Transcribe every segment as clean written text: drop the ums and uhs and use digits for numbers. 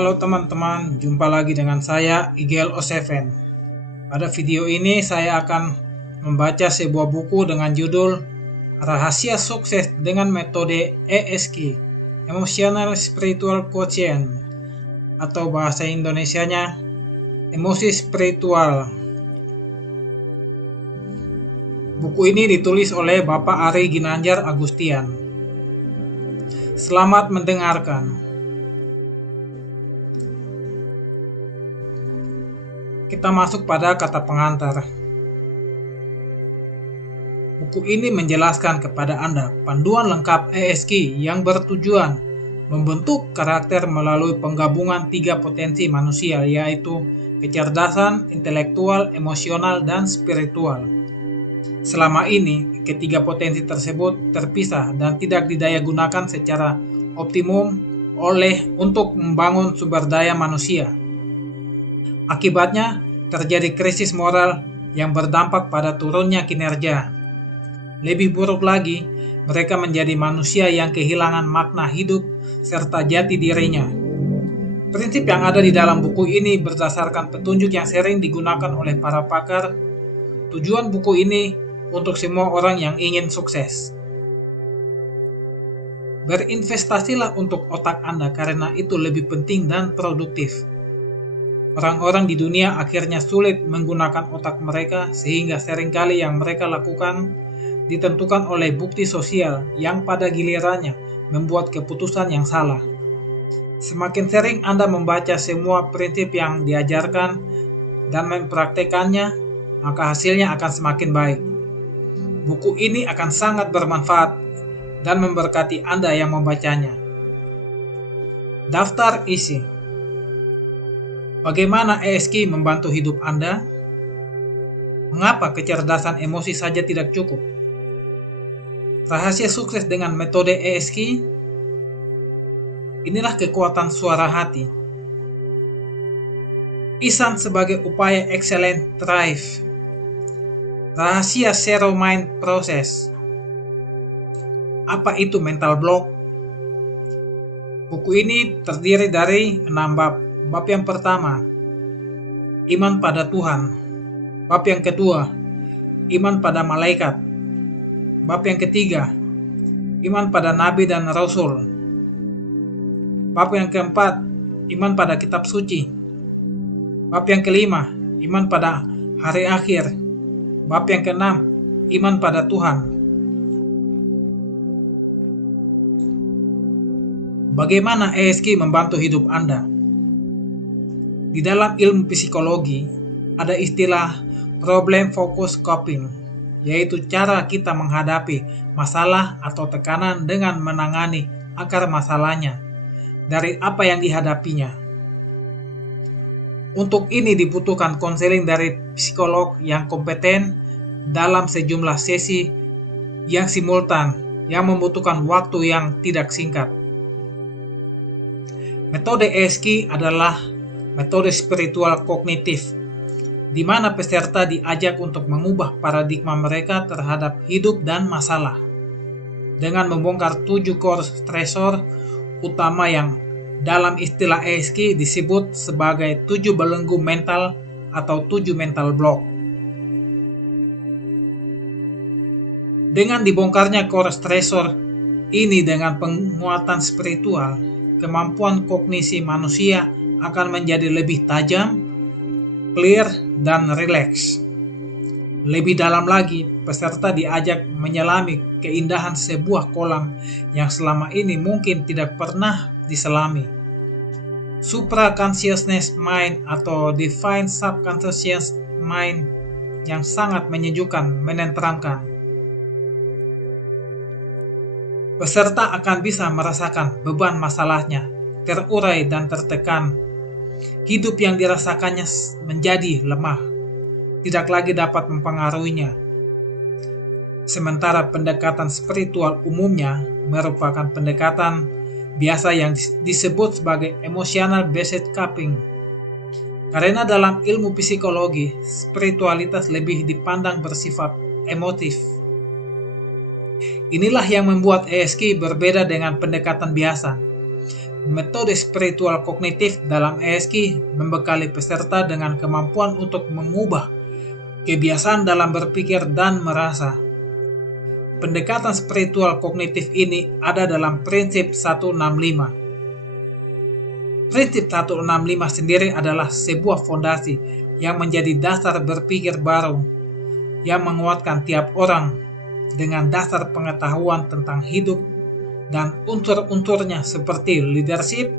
Halo teman-teman, jumpa lagi dengan saya Igel O7. Pada video ini saya akan membaca sebuah buku dengan judul Rahasia Sukses dengan Metode ESQ, Emotional Spiritual Quotient, atau bahasa Indonesianya Emosi Spiritual. Buku ini ditulis oleh Bapak Ari Ginanjar Agustian. Selamat mendengarkan. Kita masuk pada kata pengantar. Buku ini menjelaskan kepada Anda panduan lengkap ESQ yang bertujuan membentuk karakter melalui penggabungan 3 potensi manusia, yaitu kecerdasan, intelektual, emosional, dan spiritual. Selama ini, ketiga potensi tersebut terpisah dan tidak didaya gunakan secara optimum untuk membangun sumber daya manusia. Akibatnya, terjadi krisis moral yang berdampak pada turunnya kinerja. Lebih buruk lagi, mereka menjadi manusia yang kehilangan makna hidup serta jati dirinya. Prinsip yang ada di dalam buku ini berdasarkan petunjuk yang sering digunakan oleh para pakar. Tujuan buku ini untuk semua orang yang ingin sukses. Berinvestasilah untuk otak Anda karena itu lebih penting dan produktif. Orang-orang di dunia akhirnya sulit menggunakan otak mereka sehingga seringkali yang mereka lakukan ditentukan oleh bukti sosial yang pada gilirannya membuat keputusan yang salah. Semakin sering Anda membaca semua prinsip yang diajarkan dan mempraktekannya, maka hasilnya akan semakin baik. Buku ini akan sangat bermanfaat dan memberkati Anda yang membacanya. Daftar isi. Bagaimana ESQ membantu hidup Anda? Mengapa kecerdasan emosi saja tidak cukup? Rahasia sukses dengan metode ESQ? Inilah kekuatan suara hati. Isan sebagai upaya excellent drive. Rahasia zero mind process. Apa itu mental block? Buku ini terdiri dari 6 bab. Bab yang pertama, iman pada Tuhan. Bab yang kedua, iman pada malaikat. Bab yang ketiga, iman pada nabi dan rasul. Bab yang keempat, iman pada kitab suci. Bab yang kelima, iman pada hari akhir. Bab yang keenam, iman pada Tuhan. Bagaimana ESQ membantu hidup Anda? Di dalam ilmu psikologi, ada istilah problem focus coping, yaitu cara kita menghadapi masalah atau tekanan dengan menangani akar masalahnya dari apa yang dihadapinya. Untuk ini dibutuhkan konseling dari psikolog yang kompeten dalam sejumlah sesi yang simultan yang membutuhkan waktu yang tidak singkat. Metode ESQ adalah metode spiritual kognitif, di mana peserta diajak untuk mengubah paradigma mereka terhadap hidup dan masalah, dengan membongkar 7 core stressor utama yang dalam istilah ESQ disebut sebagai 7 belenggu mental atau 7 mental block. Dengan dibongkarnya core stressor ini dengan penguatan spiritual, kemampuan kognisi manusia akan menjadi lebih tajam, clear, dan rileks. Lebih dalam lagi, peserta diajak menyelami keindahan sebuah kolam yang selama ini mungkin tidak pernah diselami. Supra-consciousness mind atau divine subconscious mind yang sangat menyejukkan, menenteramkan. Peserta akan bisa merasakan beban masalahnya terurai dan tertekan. Hidup yang dirasakannya menjadi lemah, tidak lagi dapat mempengaruhinya. Sementara pendekatan spiritual umumnya merupakan pendekatan biasa yang disebut sebagai emotional based coping. Karena dalam ilmu psikologi, spiritualitas lebih dipandang bersifat emotif. Inilah yang membuat ESQ berbeda dengan pendekatan biasa. Metode spiritual kognitif dalam ESQ membekali peserta dengan kemampuan untuk mengubah kebiasaan dalam berpikir dan merasa. Pendekatan spiritual kognitif ini ada dalam prinsip 165. Prinsip 165 sendiri adalah sebuah fondasi yang menjadi dasar berpikir baru yang menguatkan tiap orang dengan dasar pengetahuan tentang hidup dan unsur-unsurnya seperti leadership,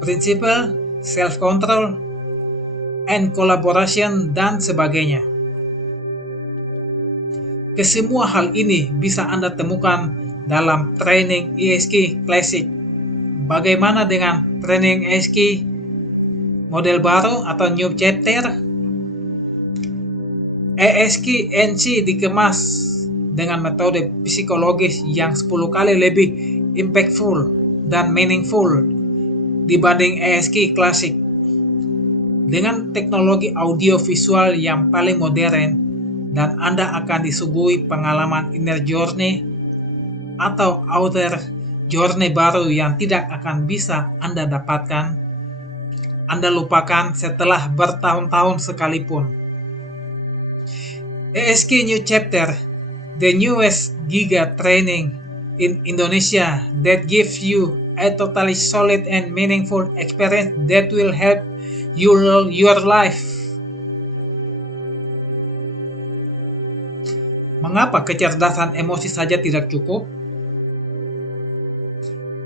principle, self-control, and collaboration, dan sebagainya. Kesemua hal ini bisa Anda temukan dalam training ESQ Classic. Bagaimana dengan training ESQ model baru atau New Chapter? ESQ NC dikemas dengan metode psikologis yang 10 kali lebih impactful dan meaningful dibanding ESQ Classic. Dengan teknologi audio visual yang paling modern, dan Anda akan disuguhi pengalaman inner journey atau outer journey baru yang tidak akan bisa Anda dapatkan, Anda lupakan setelah bertahun-tahun sekalipun. ESQ New Chapter, the newest Giga training in Indonesia that gives you a totally solid and meaningful experience that will help your life. Mengapa kecerdasan emosi saja tidak cukup?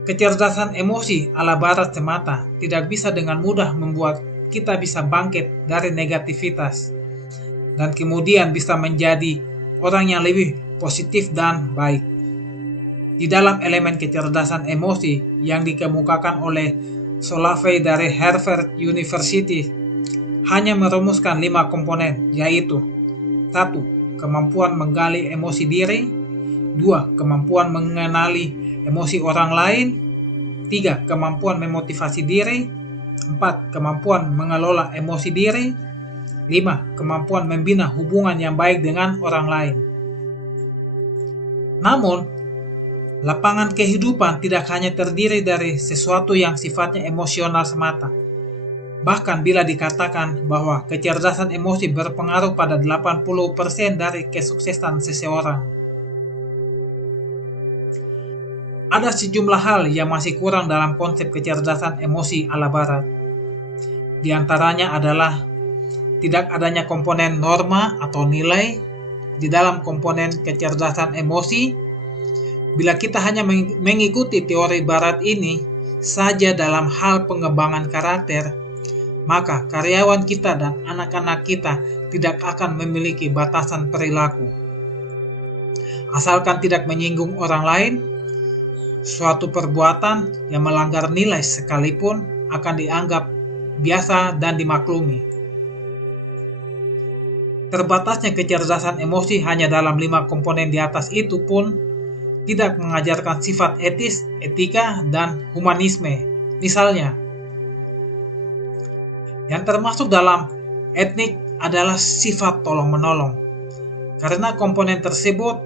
Kecerdasan emosi ala barat semata tidak bisa dengan mudah membuat kita bisa bangkit dari negativitas dan kemudian bisa menjadi orang yang lebih positif dan baik. Di dalam elemen kecerdasan emosi yang dikemukakan oleh Solovey dari Harvard University hanya merumuskan 5 komponen, yaitu 1. Kemampuan menggali emosi diri, 2. Kemampuan mengenali emosi orang lain, 3. Kemampuan memotivasi diri, 4. Kemampuan mengelola emosi diri, 5. Kemampuan membina hubungan yang baik dengan orang lain. Namun, lapangan kehidupan tidak hanya terdiri dari sesuatu yang sifatnya emosional semata. Bahkan bila dikatakan bahwa kecerdasan emosi berpengaruh pada 80% dari kesuksesan seseorang. Ada sejumlah hal yang masih kurang dalam konsep kecerdasan emosi ala barat. Di antaranya adalah tidak adanya komponen norma atau nilai di dalam komponen kecerdasan emosi. Bila kita hanya mengikuti teori barat ini saja dalam hal pengembangan karakter, maka karyawan kita dan anak-anak kita tidak akan memiliki batasan perilaku. Asalkan tidak menyinggung orang lain, suatu perbuatan yang melanggar nilai sekalipun akan dianggap biasa dan dimaklumi. Terbatasnya kecerdasan emosi hanya dalam 5 komponen di atas itu pun tidak mengajarkan sifat etis, etika, dan humanisme. Misalnya, yang termasuk dalam etnik adalah sifat tolong-menolong. Karena komponen tersebut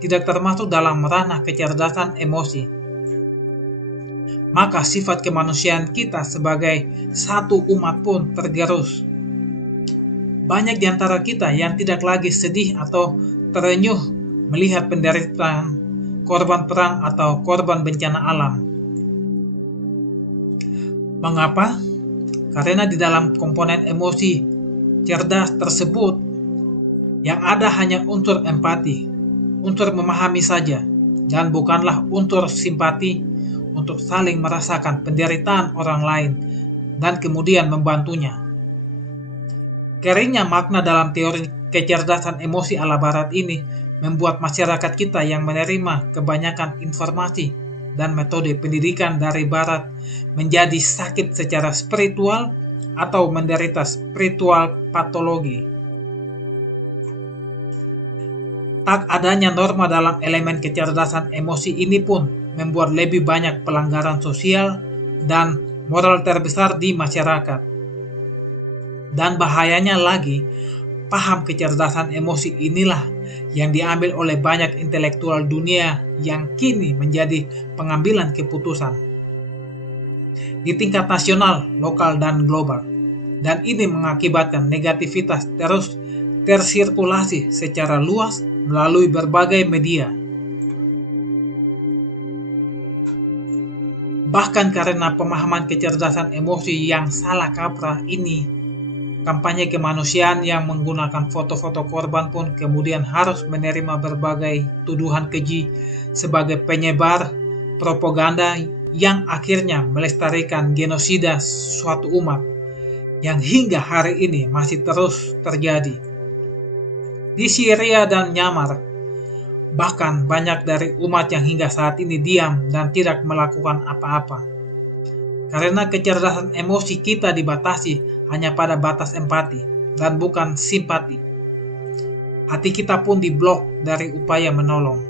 tidak termasuk dalam ranah kecerdasan emosi, maka sifat kemanusiaan kita sebagai satu umat pun tergerus. Banyak di antara kita yang tidak lagi sedih atau terenyuh melihat penderitaan korban perang atau korban bencana alam. Mengapa? Karena di dalam komponen emosi cerdas tersebut yang ada hanya unsur empati, unsur memahami saja, dan bukanlah unsur simpati untuk saling merasakan penderitaan orang lain dan kemudian membantunya. Keringnya makna dalam teori kecerdasan emosi ala barat ini membuat masyarakat kita yang menerima kebanyakan informasi dan metode pendidikan dari barat menjadi sakit secara spiritual atau menderita spiritual patologi. Tak adanya norma dalam elemen kecerdasan emosi ini pun membuat lebih banyak pelanggaran sosial dan moral terbesar di masyarakat. Dan bahayanya lagi, paham kecerdasan emosi inilah yang diambil oleh banyak intelektual dunia yang kini menjadi pengambilan keputusan. di tingkat nasional, lokal, dan global. Dan ini mengakibatkan negativitas terus tersirkulasi secara luas melalui berbagai media. Bahkan karena pemahaman kecerdasan emosi yang salah kaprah ini, kampanye kemanusiaan yang menggunakan foto-foto korban pun kemudian harus menerima berbagai tuduhan keji sebagai penyebar propaganda yang akhirnya melestarikan genosida suatu umat yang hingga hari ini masih terus terjadi. Di Syria dan Myanmar, bahkan banyak dari umat yang hingga saat ini diam dan tidak melakukan apa-apa. Karena kecerdasan emosi kita dibatasi hanya pada batas empati dan bukan simpati. Hati kita pun diblok dari upaya menolong.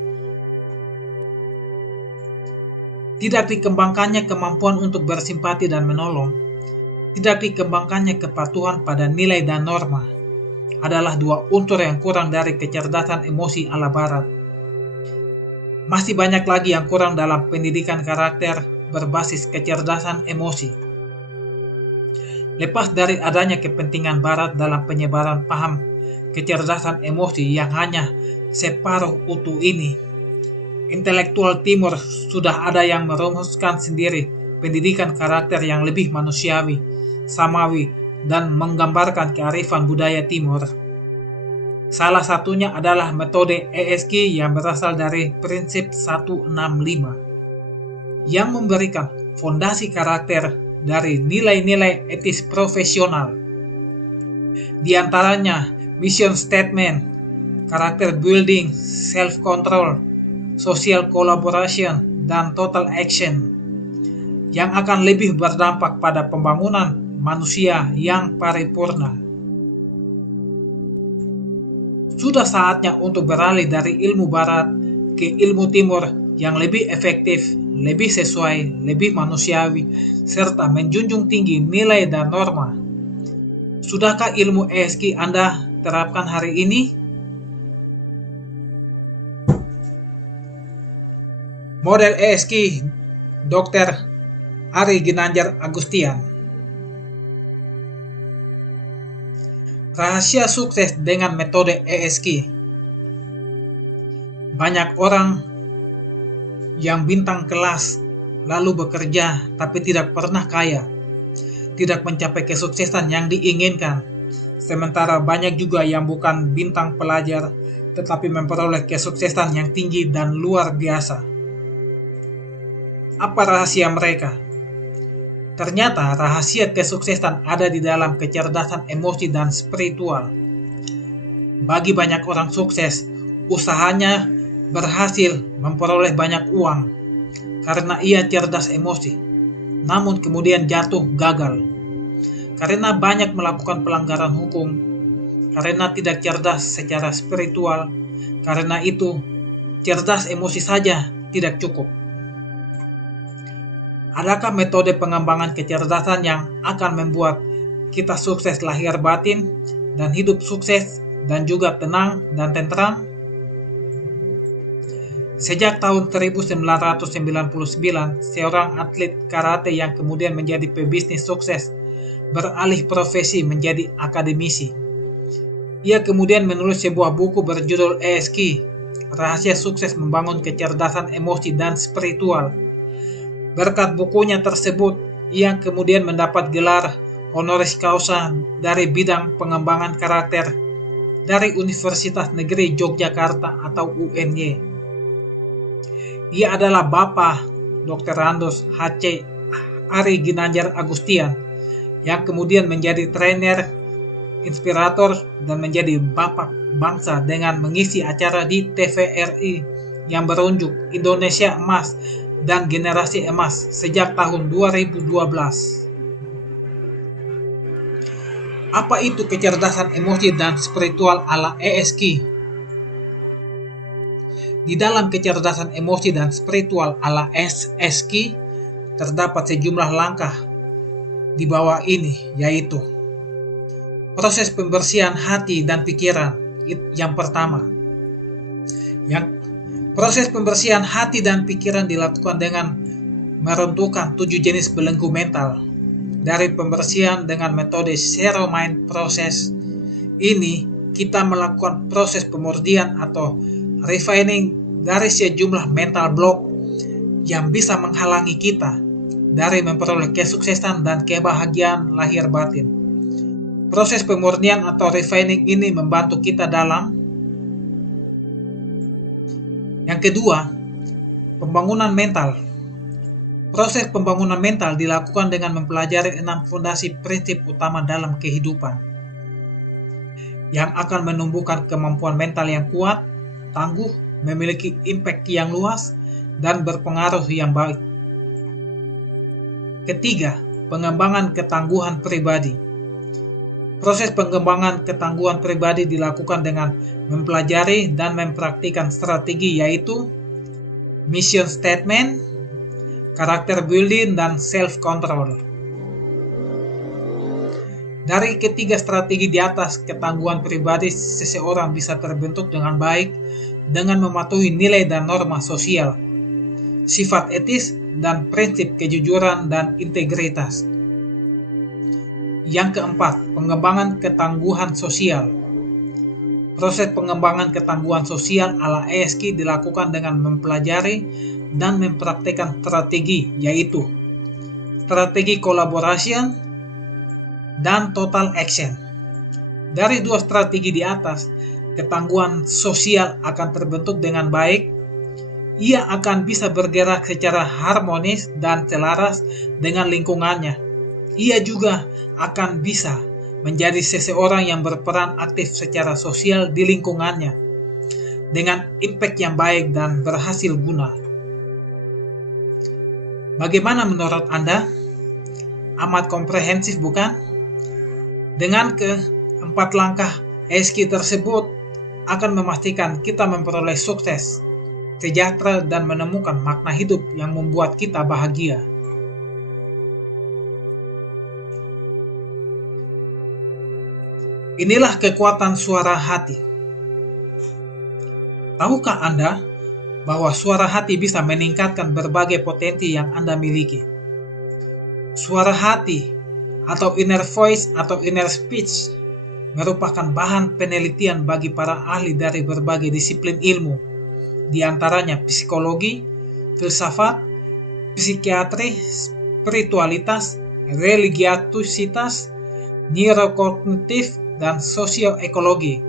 Tidak dikembangkannya kemampuan untuk bersimpati dan menolong. Tidak dikembangkannya kepatuhan pada nilai dan norma adalah dua unsur yang kurang dari kecerdasan emosi ala barat. Masih banyak lagi yang kurang dalam pendidikan karakter berbasis kecerdasan emosi. Lepas dari adanya kepentingan barat dalam penyebaran paham kecerdasan emosi yang hanya separuh utuh ini, intelektual timur sudah ada yang merumuskan sendiri pendidikan karakter yang lebih manusiawi, samawi, dan menggambarkan kearifan budaya timur. Salah satunya adalah metode ESG yang berasal dari prinsip 165 yang memberikan fondasi karakter dari nilai-nilai etis profesional. Di antaranya mission statement, karakter building, self-control, social collaboration, dan total action yang akan lebih berdampak pada pembangunan manusia yang paripurna. Sudah saatnya untuk beralih dari ilmu barat ke ilmu timur yang lebih efektif, lebih sesuai, lebih manusiawi, serta menjunjung tinggi nilai dan norma. Sudahkah ilmu ESG Anda terapkan hari ini? Model ESG Dr. Ari Ginanjar Agustian. Rahasia sukses dengan metode ESG. Banyak orang yang bintang kelas lalu bekerja tapi tidak pernah kaya, tidak mencapai kesuksesan yang diinginkan. Sementara banyak juga yang bukan bintang pelajar tetapi memperoleh kesuksesan yang tinggi dan luar biasa. Apa rahasia mereka? Ternyata rahasia kesuksesan ada di dalam kecerdasan emosi dan spiritual. Bagi banyak orang sukses, usahanya berhasil memperoleh banyak uang karena ia cerdas emosi, namun kemudian jatuh gagal. Karena banyak melakukan pelanggaran hukum, karena tidak cerdas secara spiritual, karena itu cerdas emosi saja tidak cukup. Adakah metode pengembangan kecerdasan yang akan membuat kita sukses lahir batin dan hidup sukses dan juga tenang dan tentram? Sejak tahun 1999, seorang atlet karate yang kemudian menjadi pebisnis sukses beralih profesi menjadi akademisi. Ia kemudian menulis sebuah buku berjudul ESG, Rahasia Sukses Membangun Kecerdasan Emosi dan Spiritual. Berkat bukunya tersebut, ia kemudian mendapat gelar honoris causa dari bidang pengembangan karakter dari Universitas Negeri Yogyakarta atau UNY. Ia adalah Bapak Dr. Randos H.C. Ari Ginanjar Agustian yang kemudian menjadi trainer, inspirator, dan menjadi bapak bangsa dengan mengisi acara di TVRI yang berunjuk Indonesia Emas dan Generasi Emas sejak tahun 2012. Apa itu kecerdasan emosi dan spiritual ala ESG? Di dalam kecerdasan emosi dan spiritual ala ESG terdapat sejumlah langkah di bawah ini, yaitu proses pembersihan hati dan pikiran. Yang pertama, proses pembersihan hati dan pikiran dilakukan dengan meruntuhkan 7 jenis belenggu mental. Dari pembersihan dengan metode Zero Mind Process ini, kita melakukan proses pemurnian atau refining dari sejumlah mental block yang bisa menghalangi kita dari memperoleh kesuksesan dan kebahagiaan lahir batin. Proses pemurnian atau refining ini membantu kita dalam yang kedua, pembangunan mental. Proses pembangunan mental dilakukan dengan mempelajari 6 fondasi prinsip utama dalam kehidupan yang akan menumbuhkan kemampuan mental yang kuat, tangguh, memiliki impact yang luas, dan berpengaruh yang baik. Ketiga, pengembangan ketangguhan pribadi. Proses pengembangan ketangguhan pribadi dilakukan dengan mempelajari dan mempraktikkan strategi yaitu mission statement, karakter building, dan self-control. Dari ketiga strategi di atas, ketangguhan pribadi seseorang bisa terbentuk dengan baik dengan mematuhi nilai dan norma sosial, sifat etis, dan prinsip kejujuran dan integritas. Yang keempat, pengembangan ketangguhan sosial. Proses pengembangan ketangguhan sosial ala ESK dilakukan dengan mempelajari dan mempraktikkan strategi yaitu strategi collaboration dan total action. Dari dua strategi di atas, ketangguhan sosial akan terbentuk dengan baik. Ia akan bisa bergerak secara harmonis dan selaras dengan lingkungannya. Ia juga akan bisa menjadi seseorang yang berperan aktif secara sosial di lingkungannya dengan impact yang baik dan berhasil guna. Bagaimana menurut Anda? Amat komprehensif bukan? Dengan keempat langkah ESK tersebut akan memastikan kita memperoleh sukses, sejahtera, dan menemukan makna hidup yang membuat kita bahagia. Inilah kekuatan suara hati. Tahukah Anda bahwa suara hati bisa meningkatkan berbagai potensi yang Anda miliki? Suara hati atau inner voice atau inner speech merupakan bahan penelitian bagi para ahli dari berbagai disiplin ilmu, di antaranya psikologi, filsafat, psikiatri, spiritualitas, religiositas, neurokognitif, dan sosioekologi.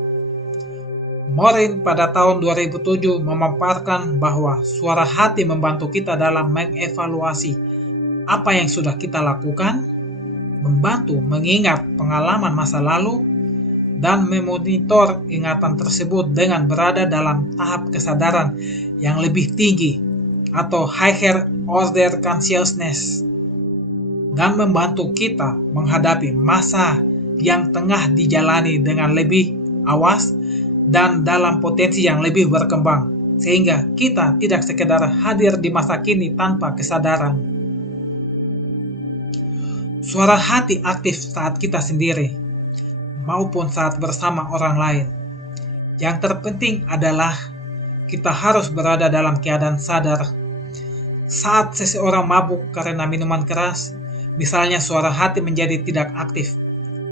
Morin pada tahun 2007 memaparkan bahwa suara hati membantu kita dalam mengevaluasi apa yang sudah kita lakukan, membantu mengingat pengalaman masa lalu, dan memonitor ingatan tersebut dengan berada dalam tahap kesadaran yang lebih tinggi atau higher order consciousness, dan membantu kita menghadapi masa yang tengah dijalani dengan lebih awas dan dalam potensi yang lebih berkembang, sehingga kita tidak sekedar hadir di masa kini tanpa kesadaran. Suara hati aktif saat kita sendiri maupun saat bersama orang lain. Yang terpenting adalah kita harus berada dalam keadaan sadar. Saat seseorang mabuk karena minuman keras, misalnya suara hati menjadi tidak aktif.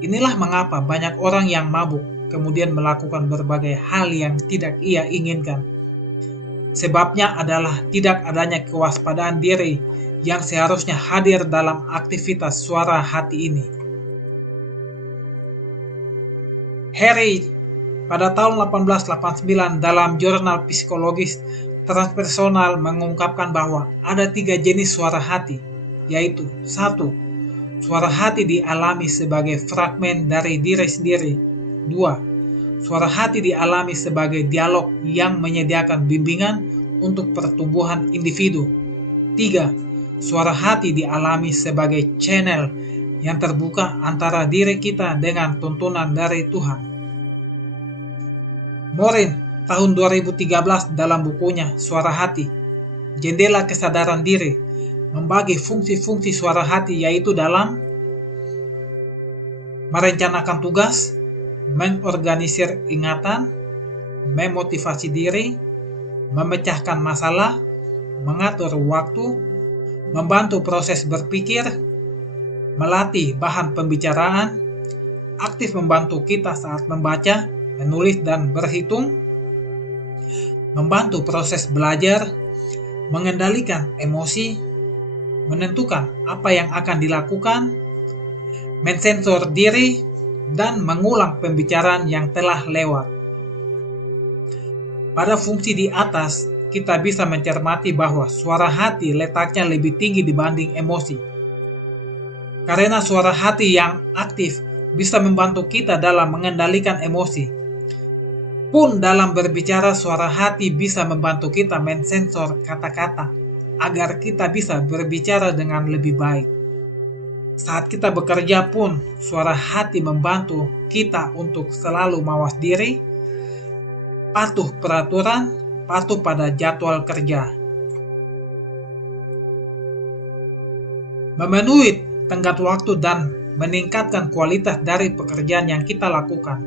Inilah mengapa banyak orang yang mabuk kemudian melakukan berbagai hal yang tidak ia inginkan. Sebabnya adalah tidak adanya kewaspadaan diri yang seharusnya hadir dalam aktivitas suara hati ini. Harry pada tahun 1889 dalam jurnal psikologis transpersonal mengungkapkan bahwa ada 3 jenis suara hati, yaitu 1. Suara hati dialami sebagai fragmen dari diri sendiri. 2. Suara hati dialami sebagai dialog yang menyediakan bimbingan untuk pertumbuhan individu. 3. Suara hati dialami sebagai channel yang terbuka antara diri kita dengan tuntunan dari Tuhan. Morin tahun 2013 dalam bukunya Suara Hati, Jendela Kesadaran Diri, membagi fungsi-fungsi suara hati yaitu dalam merencanakan tugas, mengorganisir ingatan, memotivasi diri, memecahkan masalah, mengatur waktu, membantu proses berpikir, melatih bahan pembicaraan, aktif membantu kita saat membaca, menulis, dan berhitung, membantu proses belajar, mengendalikan emosi, menentukan apa yang akan dilakukan, mensensor diri, dan mengulang pembicaraan yang telah lewat. Pada fungsi di atas, kita bisa mencermati bahwa suara hati letaknya lebih tinggi dibanding emosi. Karena suara hati yang aktif bisa membantu kita dalam mengendalikan emosi. Pun dalam berbicara, suara hati bisa membantu kita mensensor kata-kata agar kita bisa berbicara dengan lebih baik. Saat kita bekerja pun, suara hati membantu kita untuk selalu mawas diri, patuh peraturan, patuh pada jadwal kerja. Memenuhi tenggat waktu dan meningkatkan kualitas dari pekerjaan yang kita lakukan.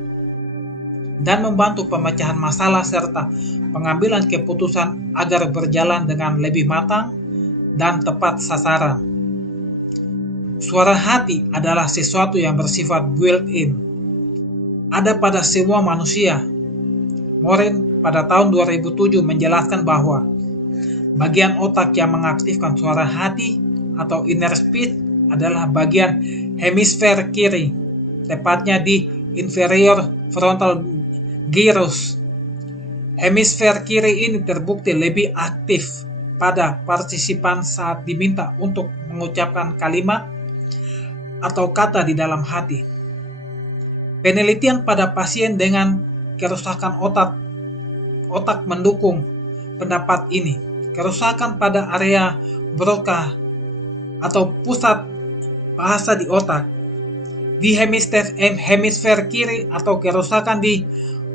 Dan membantu pemecahan masalah serta pengambilan keputusan agar berjalan dengan lebih matang dan tepat sasaran. Suara hati adalah sesuatu yang bersifat built-in. Ada pada semua manusia. Morin pada tahun 2007 menjelaskan bahwa bagian otak yang mengaktifkan suara hati atau inner speech adalah bagian hemisfer kiri, tepatnya di inferior frontal gyrus. Hemisfer kiri ini terbukti lebih aktif pada partisipan saat diminta untuk mengucapkan kalimat atau kata di dalam hati. Penelitian pada pasien dengan kerusakan otak mendukung pendapat ini. Kerusakan pada area Broca atau pusat bahasa di otak di hemisfer kiri atau kerusakan di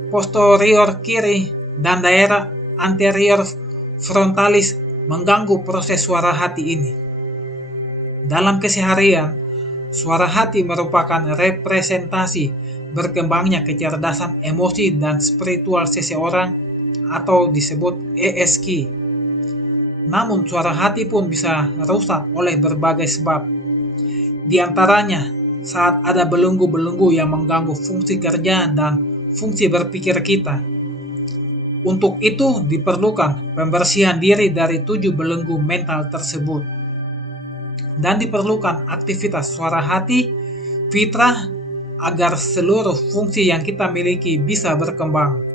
posterior kiri dan daerah anterior frontalis mengganggu proses suara hati ini. Dalam keseharian, suara hati merupakan representasi berkembangnya kecerdasan emosi dan spiritual seseorang atau disebut ESQ. Namun suara hati pun bisa rusak oleh berbagai sebab. Di antaranya saat ada belenggu-belenggu yang mengganggu fungsi kerja dan fungsi berpikir kita. Untuk itu diperlukan pembersihan diri dari 7 belenggu mental tersebut. Dan diperlukan aktivitas suara hati fitrah agar seluruh fungsi yang kita miliki bisa berkembang.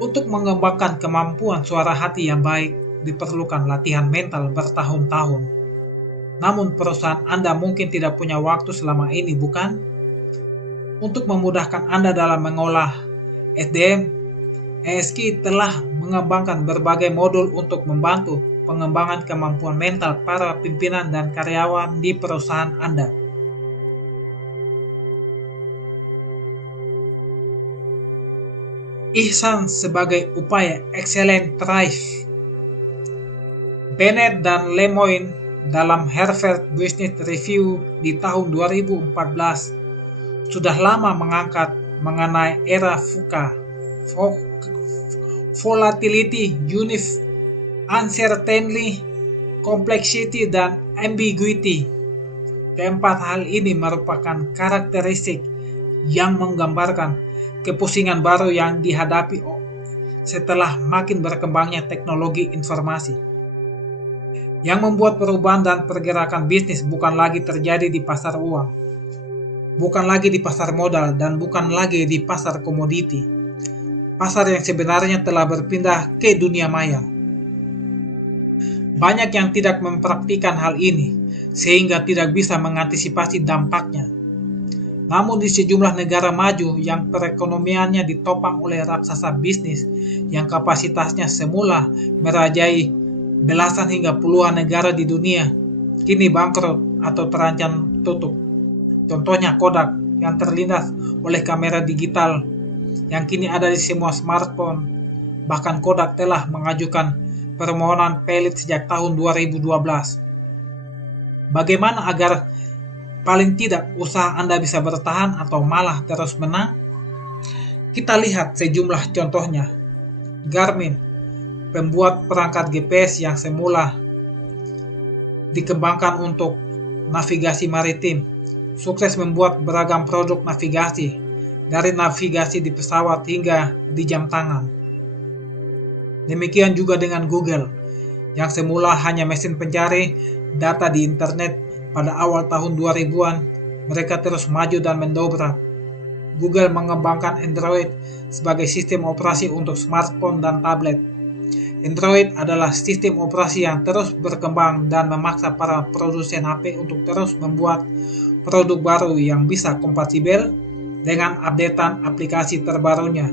Untuk mengembangkan kemampuan suara hati yang baik, diperlukan latihan mental bertahun-tahun. Namun perusahaan Anda mungkin tidak punya waktu selama ini, bukan? Untuk memudahkan Anda dalam mengolah SDM, ESQ telah mengembangkan berbagai modul untuk membantu pengembangan kemampuan mental para pimpinan dan karyawan di perusahaan Anda. Ihsan sebagai upaya excellent thrive. Bennett dan Lemoine dalam Harvard Business Review di tahun 2014 sudah lama mengangkat mengenai era VUCA, volatility, uncertainty, complexity, dan ambiguity. Keempat hal ini merupakan karakteristik yang menggambarkan kepusingan baru yang dihadapi setelah makin berkembangnya teknologi informasi. Yang membuat perubahan dan pergerakan bisnis bukan lagi terjadi di pasar uang, bukan lagi di pasar modal, dan bukan lagi di pasar komoditi. Pasar yang sebenarnya telah berpindah ke dunia maya. Banyak yang tidak mempraktikkan hal ini, sehingga tidak bisa mengantisipasi dampaknya. Namun di sejumlah negara maju yang perekonomiannya ditopang oleh raksasa bisnis yang kapasitasnya semula merajai belasan hingga puluhan negara di dunia, kini bangkrut atau terancam tutup. Contohnya Kodak yang terlindas oleh kamera digital yang kini ada di semua smartphone. Bahkan Kodak telah mengajukan permohonan pelit sejak tahun 2012. Bagaimana agar paling tidak usaha Anda bisa bertahan atau malah terus menang? Kita lihat sejumlah contohnya. Garmin, pembuat perangkat GPS yang semula dikembangkan untuk navigasi maritim, sukses membuat beragam produk navigasi, dari navigasi di pesawat hingga di jam tangan. Demikian juga dengan Google, yang semula hanya mesin pencari data di internet pada awal tahun 2000-an, mereka terus maju dan mendobrak. Google mengembangkan Android sebagai sistem operasi untuk smartphone dan tablet. Android adalah sistem operasi yang terus berkembang dan memaksa para produsen HP untuk terus membuat produk baru yang bisa kompatibel dengan updatean aplikasi terbarunya.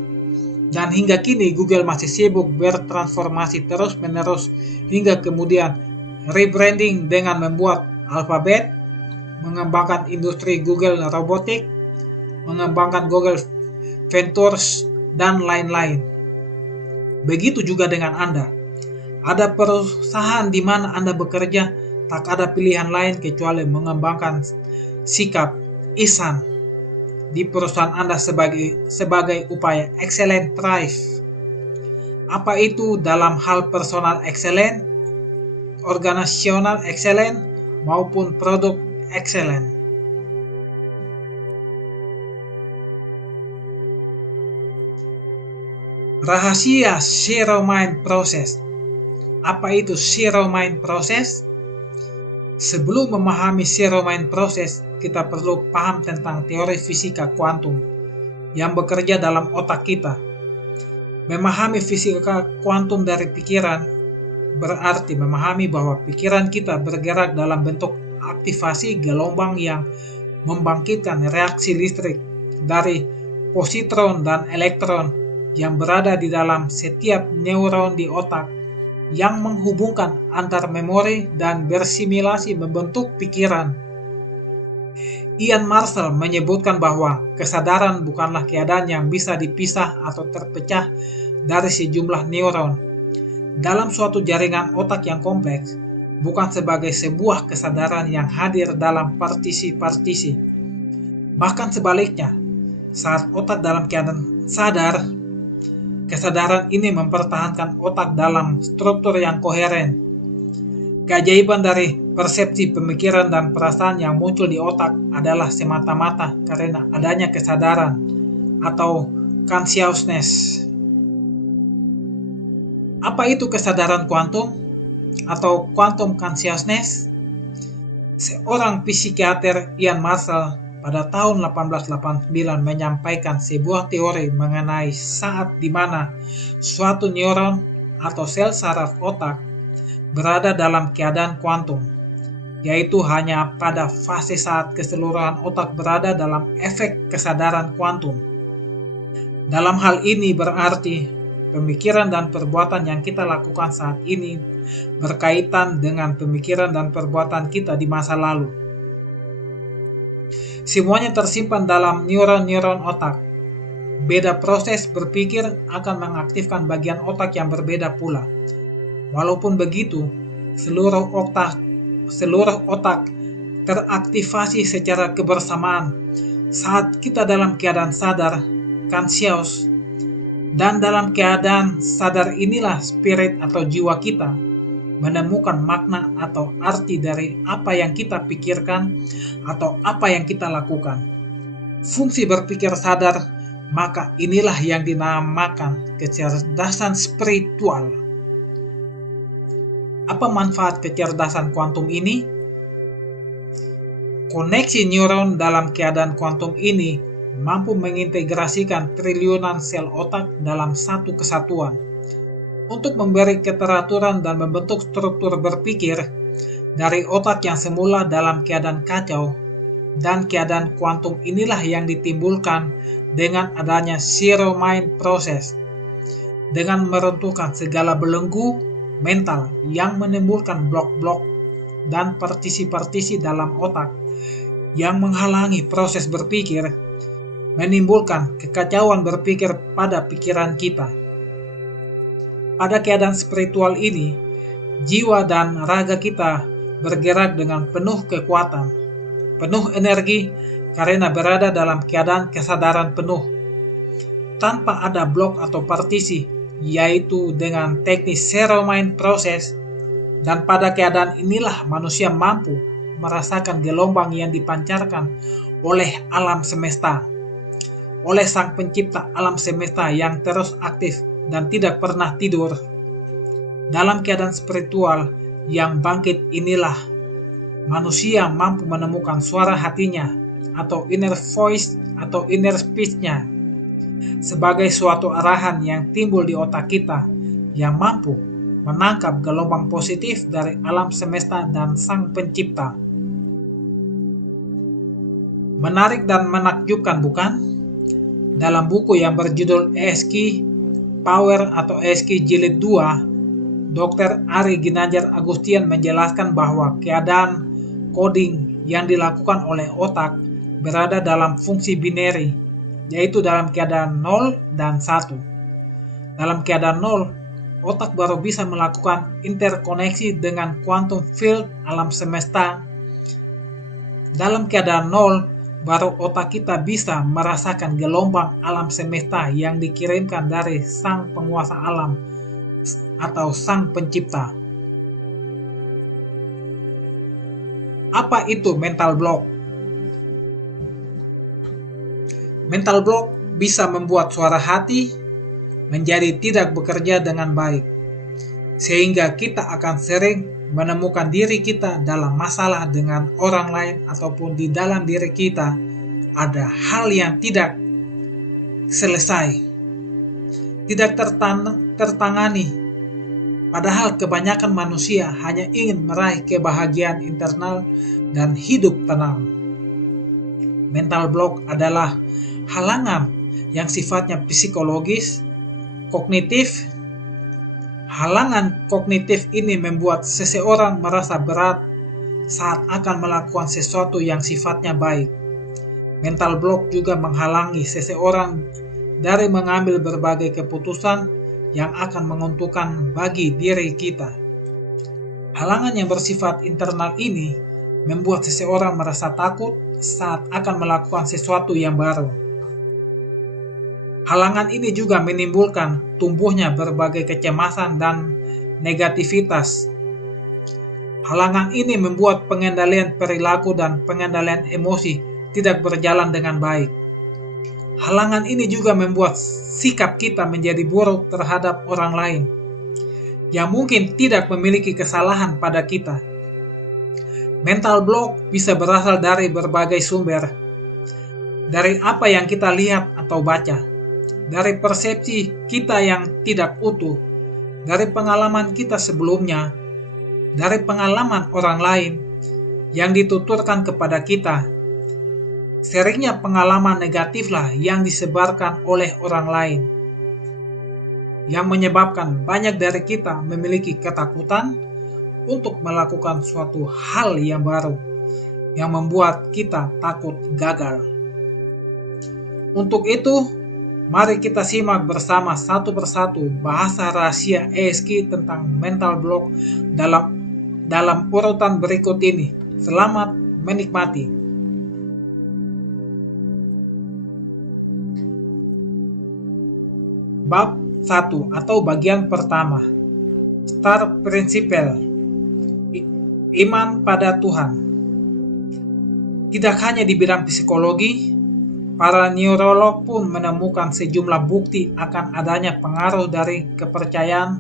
Dan hingga kini Google masih sibuk bertransformasi terus-menerus hingga kemudian rebranding dengan membuat Alphabet, mengembangkan industri Google Robotics, mengembangkan Google Ventures, dan lain-lain. Begitu juga dengan Anda. Ada perusahaan di mana Anda bekerja, tak ada pilihan lain kecuali mengembangkan sikap ihsan di perusahaan Anda sebagai upaya excellent thrive. Apa itu dalam hal personal excellent, organisasional excellent, maupun produk excellent. Rahasia Zero Mind Process. Apa itu Zero Mind Process? Sebelum memahami Zero Mind Process, kita perlu paham tentang teori fisika kuantum yang bekerja dalam otak kita. Memahami fisika kuantum dari pikiran berarti memahami bahwa pikiran kita bergerak dalam bentuk aktivasi gelombang yang membangkitkan reaksi listrik dari positron dan elektron yang berada di dalam setiap neuron di otak, yang menghubungkan antar memori dan bersimilasi membentuk pikiran. Ian Marshall menyebutkan bahwa kesadaran bukanlah keadaan yang bisa dipisah atau terpecah dari sejumlah neuron dalam suatu jaringan otak yang kompleks, bukan sebagai sebuah kesadaran yang hadir dalam partisi-partisi. Bahkan sebaliknya, saat otak dalam keadaan sadar, kesadaran ini mempertahankan otak dalam struktur yang koheren. Keajaiban dari persepsi, pemikiran, dan perasaan yang muncul di otak adalah semata-mata karena adanya kesadaran atau consciousness. Apa itu kesadaran kuantum atau quantum consciousness? Seorang psikiater, Ian Marshall, pada tahun 1889 menyampaikan sebuah teori mengenai saat di mana suatu neuron atau sel saraf otak berada dalam keadaan kuantum, yaitu hanya pada fase saat keseluruhan otak berada dalam efek kesadaran kuantum. Dalam hal ini berarti pemikiran dan perbuatan yang kita lakukan saat ini berkaitan dengan pemikiran dan perbuatan kita di masa lalu. Semuanya tersimpan dalam neuron-neuron otak. Beda proses berpikir akan mengaktifkan bagian otak yang berbeda pula. Walaupun begitu, seluruh otak teraktivasi secara kebersamaan saat kita dalam keadaan sadar, conscious, dan dalam keadaan sadar inilah spirit atau jiwa kita menemukan makna atau arti dari apa yang kita pikirkan atau apa yang kita lakukan. Fungsi berpikir sadar, maka inilah yang dinamakan kecerdasan spiritual. Apa manfaat kecerdasan kuantum ini? Koneksi neuron dalam keadaan kuantum ini mampu mengintegrasikan triliunan sel otak dalam satu kesatuan untuk memberi keteraturan dan membentuk struktur berpikir dari otak yang semula dalam keadaan kacau, dan keadaan kuantum inilah yang ditimbulkan dengan adanya Zero Mind Process, dengan meruntuhkan segala belenggu mental yang menimbulkan blok-blok dan partisi-partisi dalam otak yang menghalangi proses berpikir, menimbulkan kekacauan berpikir pada pikiran kita. Pada keadaan spiritual ini, jiwa dan raga kita bergerak dengan penuh kekuatan, penuh energi karena berada dalam keadaan kesadaran penuh. Tanpa ada blok atau partisi, yaitu dengan teknis zero mind process, dan pada keadaan inilah manusia mampu merasakan gelombang yang dipancarkan oleh alam semesta, oleh Sang Pencipta alam semesta yang terus aktif dan tidak pernah tidur. Dalam keadaan spiritual yang bangkit inilah manusia mampu menemukan suara hatinya atau inner voice atau inner speech-nya sebagai suatu arahan yang timbul di otak kita yang mampu menangkap gelombang positif dari alam semesta dan Sang Pencipta. Menarik dan menakjubkan, bukan? Dalam buku yang berjudul ESG Power atau ESG Jilid 2, Dr. Ari Ginanjar Agustian menjelaskan bahwa keadaan coding yang dilakukan oleh otak berada dalam fungsi binary, yaitu dalam keadaan 0 dan 1. Dalam keadaan 0, otak baru bisa melakukan interkoneksi dengan quantum field alam semesta. Dalam keadaan 0, baru otak kita bisa merasakan gelombang alam semesta yang dikirimkan dari Sang Penguasa Alam atau Sang Pencipta. Apa itu mental block? Mental block bisa membuat suara hati menjadi tidak bekerja dengan baik, sehingga kita akan sering menemukan diri kita dalam masalah dengan orang lain ataupun di dalam diri kita ada hal yang tidak selesai, tidak tertangani. Padahal kebanyakan manusia hanya ingin meraih kebahagiaan internal dan hidup tenang. Mental block adalah halangan yang sifatnya psikologis, kognitif. Halangan kognitif ini membuat seseorang merasa berat saat akan melakukan sesuatu yang sifatnya baik. Mental block juga menghalangi seseorang dari mengambil berbagai keputusan yang akan menguntungkan bagi diri kita. Halangan yang bersifat internal ini membuat seseorang merasa takut saat akan melakukan sesuatu yang baru. Halangan ini juga menimbulkan tumbuhnya berbagai kecemasan dan negativitas. Halangan ini membuat pengendalian perilaku dan pengendalian emosi tidak berjalan dengan baik. Halangan ini juga membuat sikap kita menjadi buruk terhadap orang lain yang mungkin tidak memiliki kesalahan pada kita. Mental block bisa berasal dari berbagai sumber, dari apa yang kita lihat atau baca, dari persepsi kita yang tidak utuh, dari pengalaman kita sebelumnya, dari pengalaman orang lain yang dituturkan kepada kita. Seringnya pengalaman negatiflah yang disebarkan oleh orang lain, yang menyebabkan banyak dari kita memiliki ketakutan untuk melakukan suatu hal yang baru, yang membuat kita takut gagal. Untuk itu, mari kita simak bersama satu persatu bahasa rahasia ESG tentang mental block dalam urutan berikut ini. Selamat menikmati. Bab 1 atau bagian pertama, Star Principle, iman pada Tuhan. Tidak hanya di bidang psikologi, para neurolog pun menemukan sejumlah bukti akan adanya pengaruh dari kepercayaan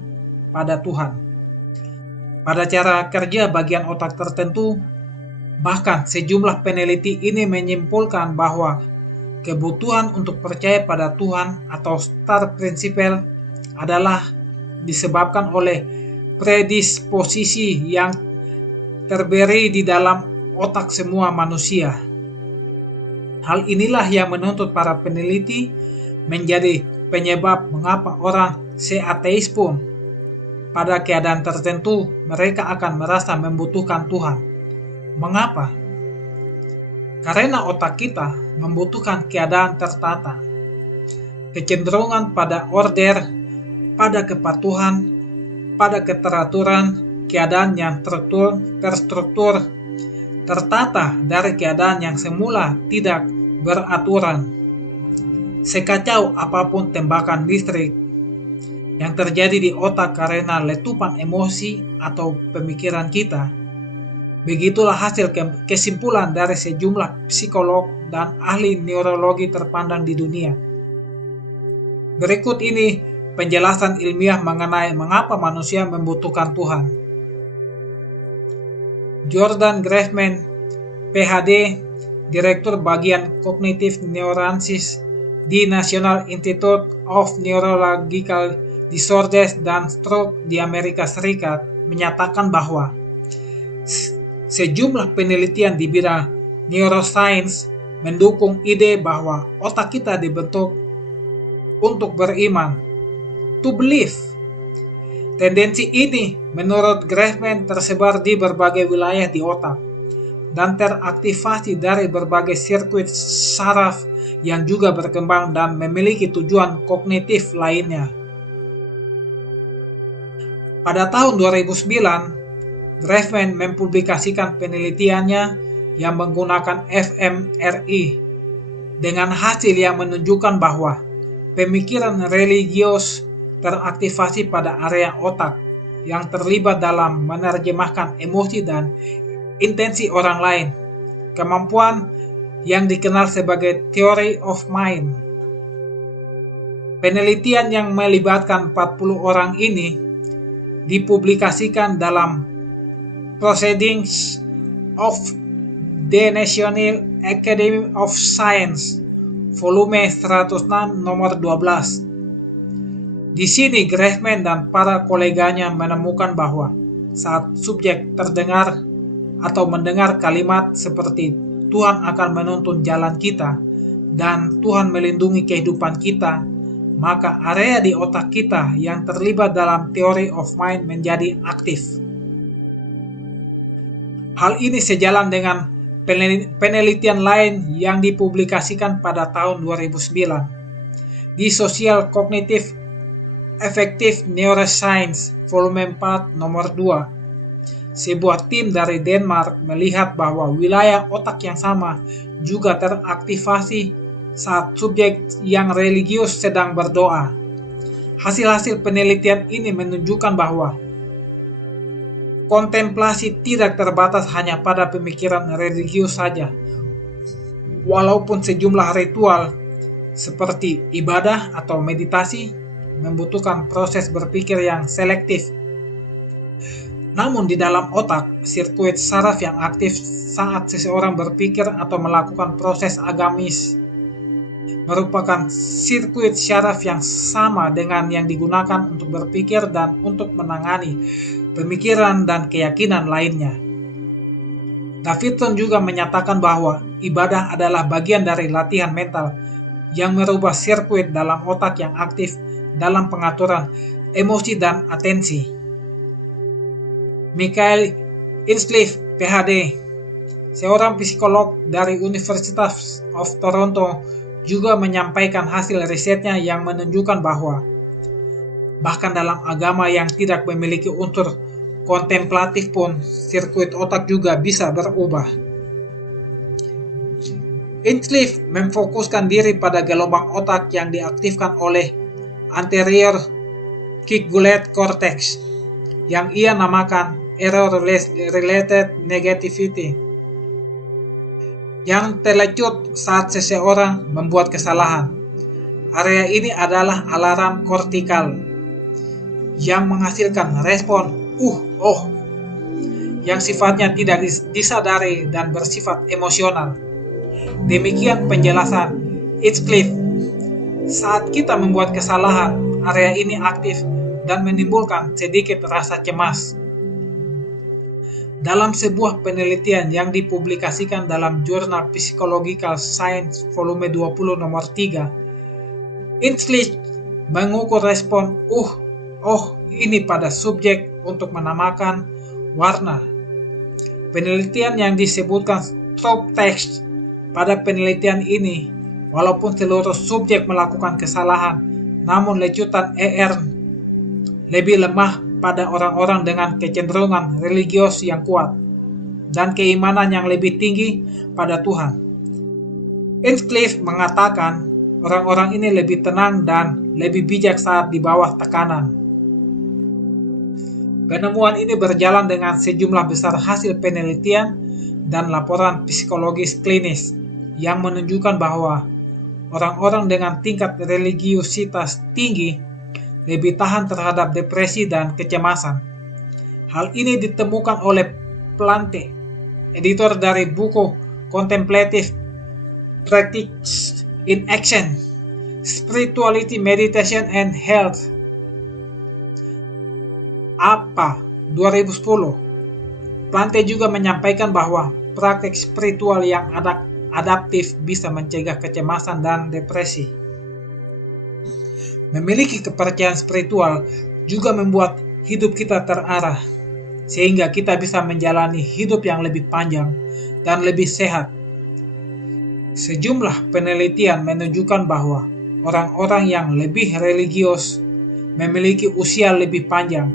pada Tuhan pada cara kerja bagian otak tertentu. Bahkan sejumlah peneliti ini menyimpulkan bahwa kebutuhan untuk percaya pada Tuhan atau Star Principle adalah disebabkan oleh predisposisi yang terberi di dalam otak semua manusia. Hal inilah yang menuntut para peneliti menjadi penyebab mengapa orang seateis pun pada keadaan tertentu mereka akan merasa membutuhkan Tuhan. Mengapa? Karena otak kita membutuhkan keadaan tertata, kecenderungan pada order, pada kepatuhan, pada keteraturan, keadaan yang terstruktur, tertata dari keadaan yang semula tidak beraturan. Sekacau apapun tembakan listrik, yang terjadi di otak karena letupan emosi atau pemikiran kita. Begitulah hasil kesimpulan dari sejumlah psikolog dan ahli neurologi terpandang di dunia. Berikut ini penjelasan ilmiah mengenai mengapa manusia membutuhkan Tuhan. Jordan Grefman, PhD, Direktur Bagian Cognitive Neuroscience di National Institute of Neurological Disorders dan Stroke di Amerika Serikat, menyatakan bahwa sejumlah penelitian di bidang neuroscience mendukung ide bahwa otak kita dibentuk untuk beriman, to believe. Tendensi ini menurut Grefman tersebar di berbagai wilayah di otak dan teraktivasi dari berbagai sirkuit saraf yang juga berkembang dan memiliki tujuan kognitif lainnya. Pada tahun 2009, Grefman mempublikasikan penelitiannya yang menggunakan fMRI dengan hasil yang menunjukkan bahwa pemikiran religius teraktivasi pada area otak yang terlibat dalam menerjemahkan emosi dan intensi orang lain, kemampuan yang dikenal sebagai theory of mind. Penelitian yang melibatkan 40 orang ini dipublikasikan dalam Proceedings of the National Academy of Science, volume 106 nomor 12. Di sini Grefman dan para koleganya menemukan bahwa saat subjek terdengar atau mendengar kalimat seperti Tuhan akan menuntun jalan kita dan Tuhan melindungi kehidupan kita, maka area di otak kita yang terlibat dalam theory of mind menjadi aktif. Hal ini sejalan dengan penelitian lain yang dipublikasikan pada tahun 2009 di Social Cognitive Affective Neuroscience, volume 4 nomor 2. Sebuah tim dari Denmark melihat bahwa wilayah otak yang sama juga teraktivasi saat subjek yang religius sedang berdoa. Hasil-hasil penelitian ini menunjukkan bahwa kontemplasi tidak terbatas hanya pada pemikiran religius saja. Walaupun sejumlah ritual seperti ibadah atau meditasi membutuhkan proses berpikir yang selektif. Namun di dalam otak, sirkuit saraf yang aktif saat seseorang berpikir atau melakukan proses agamis merupakan sirkuit saraf yang sama dengan yang digunakan untuk berpikir dan untuk menangani pemikiran dan keyakinan lainnya. Davidson juga menyatakan bahwa ibadah adalah bagian dari latihan mental yang merubah sirkuit dalam otak yang aktif dalam pengaturan emosi dan atensi. Michael Inchcliffe, PhD, seorang psikolog dari University of Toronto, juga menyampaikan hasil risetnya yang menunjukkan bahwa bahkan dalam agama yang tidak memiliki unsur kontemplatif pun, sirkuit otak juga bisa berubah. Inchcliffe memfokuskan diri pada gelombang otak yang diaktifkan oleh anterior cingulate cortex yang ia namakan error-related negativity, yang terlecut saat seseorang membuat kesalahan. Area ini adalah alarm kortikal yang menghasilkan respon yang sifatnya tidak disadari dan bersifat emosional. Demikian penjelasan Inchcliffe. Saat kita membuat kesalahan, area ini aktif dan menimbulkan sedikit rasa cemas. Dalam sebuah penelitian yang dipublikasikan dalam Jurnal Psychological Science volume 20 nomor 3, Inchcliffe mengukur respon ini pada subjek untuk menamakan warna. Penelitian yang disebutkan strobe text. Pada penelitian ini, walaupun seluruh subjek melakukan kesalahan, namun lecutan lebih lemah pada orang-orang dengan kecenderungan religius yang kuat dan keimanan yang lebih tinggi pada Tuhan. Inchcliffe mengatakan Orang-orang ini lebih tenang dan lebih bijak saat di bawah tekanan. Penemuan ini berjalan dengan sejumlah besar hasil penelitian dan laporan psikologis klinis yang menunjukkan bahwa orang-orang dengan tingkat religiusitas tinggi lebih tahan terhadap depresi dan kecemasan. Hal ini ditemukan oleh Plante, editor dari buku Contemplative Practice in Action, Spirituality, Meditation, and Health, APA 2010. Plante juga menyampaikan bahwa praktek spiritual yang adaptif bisa mencegah kecemasan dan depresi. Memiliki kepercayaan spiritual juga membuat hidup kita terarah, sehingga kita bisa menjalani hidup yang lebih panjang dan lebih sehat. Sejumlah penelitian menunjukkan bahwa orang-orang yang lebih religius memiliki usia lebih panjang,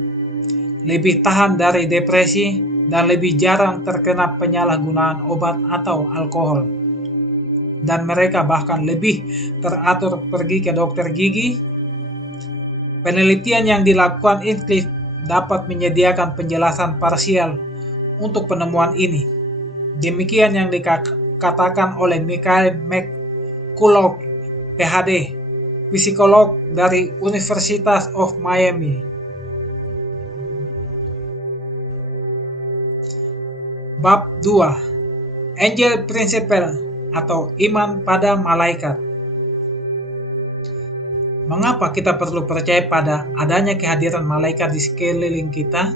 lebih tahan dari depresi, dan lebih jarang terkena penyalahgunaan obat atau alkohol. Dan mereka bahkan lebih teratur pergi ke dokter gigi. Penelitian yang dilakukan Incliffe dapat menyediakan penjelasan parsial untuk penemuan ini. Demikian yang dikatakan oleh Michael McCullough, PhD, psikolog dari University of Miami. Bab 2. Angel Principle atau iman pada malaikat. Mengapa kita perlu percaya pada adanya kehadiran malaikat di sekeliling kita?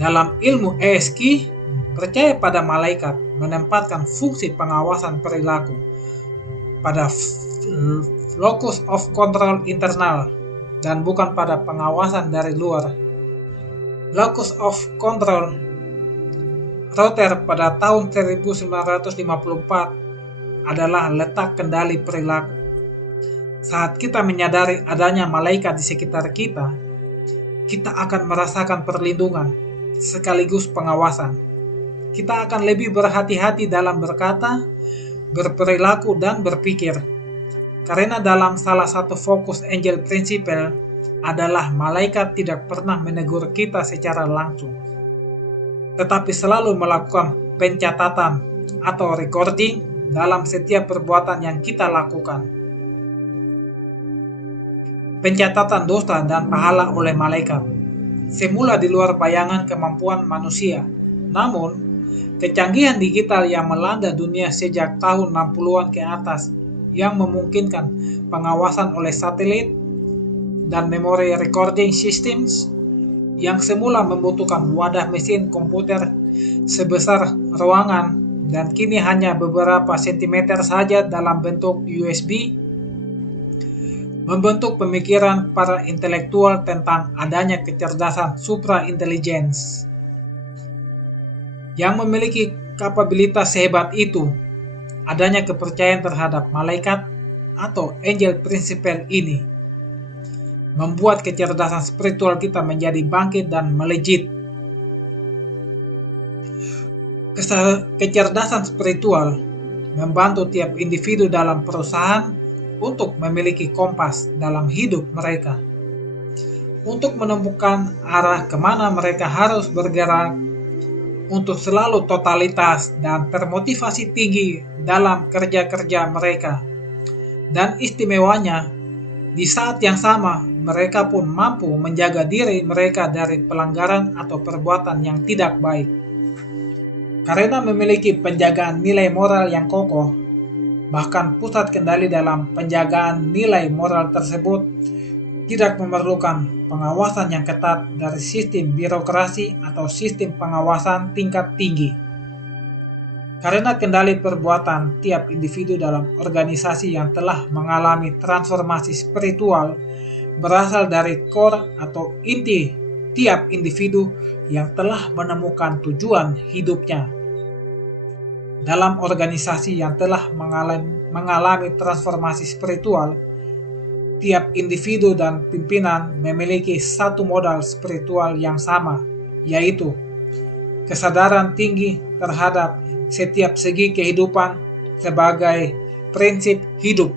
Dalam ilmu ESQ, percaya pada malaikat menempatkan fungsi pengawasan perilaku pada locus of control internal dan bukan pada pengawasan dari luar. Locus of control Rother pada tahun 1954 adalah letak kendali perilaku. Saat kita menyadari adanya malaikat di sekitar kita, kita akan merasakan perlindungan sekaligus pengawasan. Kita akan lebih berhati-hati dalam berkata, berperilaku, dan berpikir. Karena dalam salah satu fokus Angel Principle adalah malaikat tidak pernah menegur kita secara langsung, tetapi selalu melakukan pencatatan atau recording dalam setiap perbuatan yang kita lakukan. Pencatatan dosa dan pahala oleh malaikat semula di luar bayangan kemampuan manusia. Namun, kecanggihan digital yang melanda dunia sejak tahun 60-an ke atas yang memungkinkan pengawasan oleh satelit dan memory recording systems yang semula membutuhkan wadah mesin komputer sebesar ruangan dan kini hanya beberapa sentimeter saja dalam bentuk USB, membentuk pemikiran para intelektual tentang adanya kecerdasan supra-intelligence. Yang memiliki kapabilitas sehebat itu, adanya kepercayaan terhadap malaikat atau angel principle ini membuat kecerdasan spiritual kita menjadi bangkit dan melejit. Kecerdasan spiritual membantu tiap individu dalam perusahaan untuk memiliki kompas dalam hidup mereka, untuk menemukan arah kemana mereka harus bergerak, untuk selalu totalitas dan termotivasi tinggi dalam kerja-kerja mereka. Dan istimewanya, di saat yang sama, mereka pun mampu menjaga diri mereka dari pelanggaran atau perbuatan yang tidak baik. Karena memiliki penjagaan nilai moral yang kokoh, bahkan pusat kendali dalam penjagaan nilai moral tersebut tidak memerlukan pengawasan yang ketat dari sistem birokrasi atau sistem pengawasan tingkat tinggi. Karena kendali perbuatan tiap individu dalam organisasi yang telah mengalami transformasi spiritual berasal dari core atau inti tiap individu yang telah menemukan tujuan hidupnya. Dalam organisasi yang telah mengalami transformasi spiritual, tiap individu dan pimpinan memiliki satu modal spiritual yang sama, yaitu kesadaran tinggi terhadap setiap segi kehidupan sebagai prinsip hidup.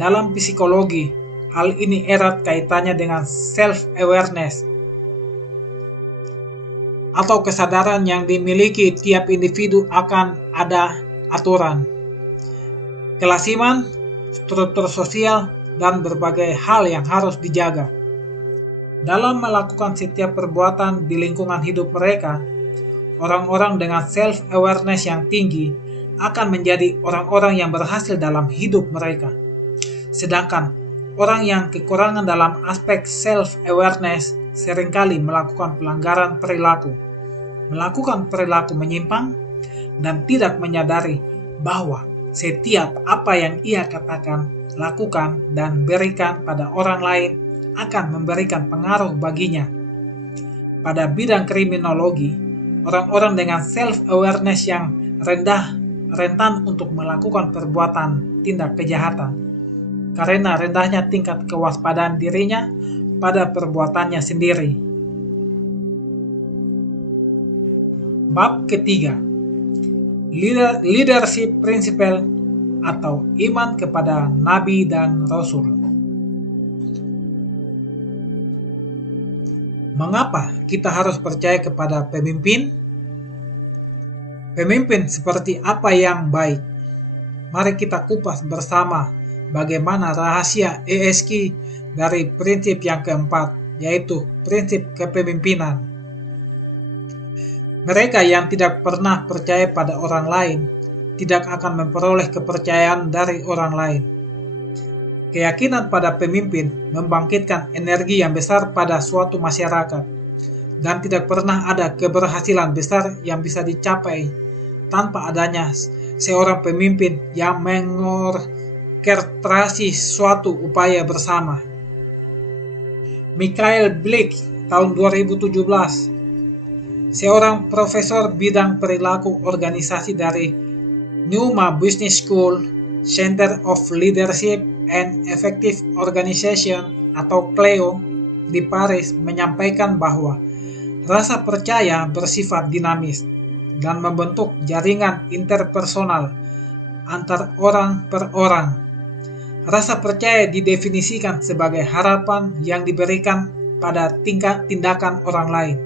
Dalam psikologi, hal ini erat kaitannya dengan self-awareness atau kesadaran yang dimiliki tiap individu akan ada aturan, kelasiman, struktur sosial, dan berbagai hal yang harus dijaga. Dalam melakukan setiap perbuatan di lingkungan hidup mereka, orang-orang dengan self-awareness yang tinggi akan menjadi orang-orang yang berhasil dalam hidup mereka. Sedangkan orang yang kekurangan dalam aspek self-awareness seringkali melakukan pelanggaran perilaku, melakukan perilaku menyimpang, dan tidak menyadari bahwa setiap apa yang ia katakan, lakukan, dan berikan pada orang lain akan memberikan pengaruh baginya. Pada bidang kriminologi, orang-orang dengan self-awareness yang rendah rentan untuk melakukan perbuatan tindak kejahatan karena rendahnya tingkat kewaspadaan dirinya pada perbuatannya sendiri. Bab ketiga, Leadership Principle atau iman kepada Nabi dan Rasul. Mengapa kita harus percaya kepada pemimpin? Pemimpin seperti apa yang baik? Mari kita kupas bersama bagaimana rahasia ESG dari prinsip yang keempat, yaitu prinsip kepemimpinan. Mereka yang tidak pernah percaya pada orang lain tidak akan memperoleh kepercayaan dari orang lain. Keyakinan pada pemimpin membangkitkan energi yang besar pada suatu masyarakat, dan tidak pernah ada keberhasilan besar yang bisa dicapai tanpa adanya seorang pemimpin yang mengorkestrasi suatu upaya bersama. Michael Blick, tahun 2017, seorang profesor bidang perilaku organisasi dari Neuma Business School, Center of Leadership and Effective Organization atau CLEO di Paris, menyampaikan bahwa rasa percaya bersifat dinamis dan membentuk jaringan interpersonal antar orang per orang. Rasa percaya didefinisikan sebagai harapan yang diberikan pada tindakan orang lain,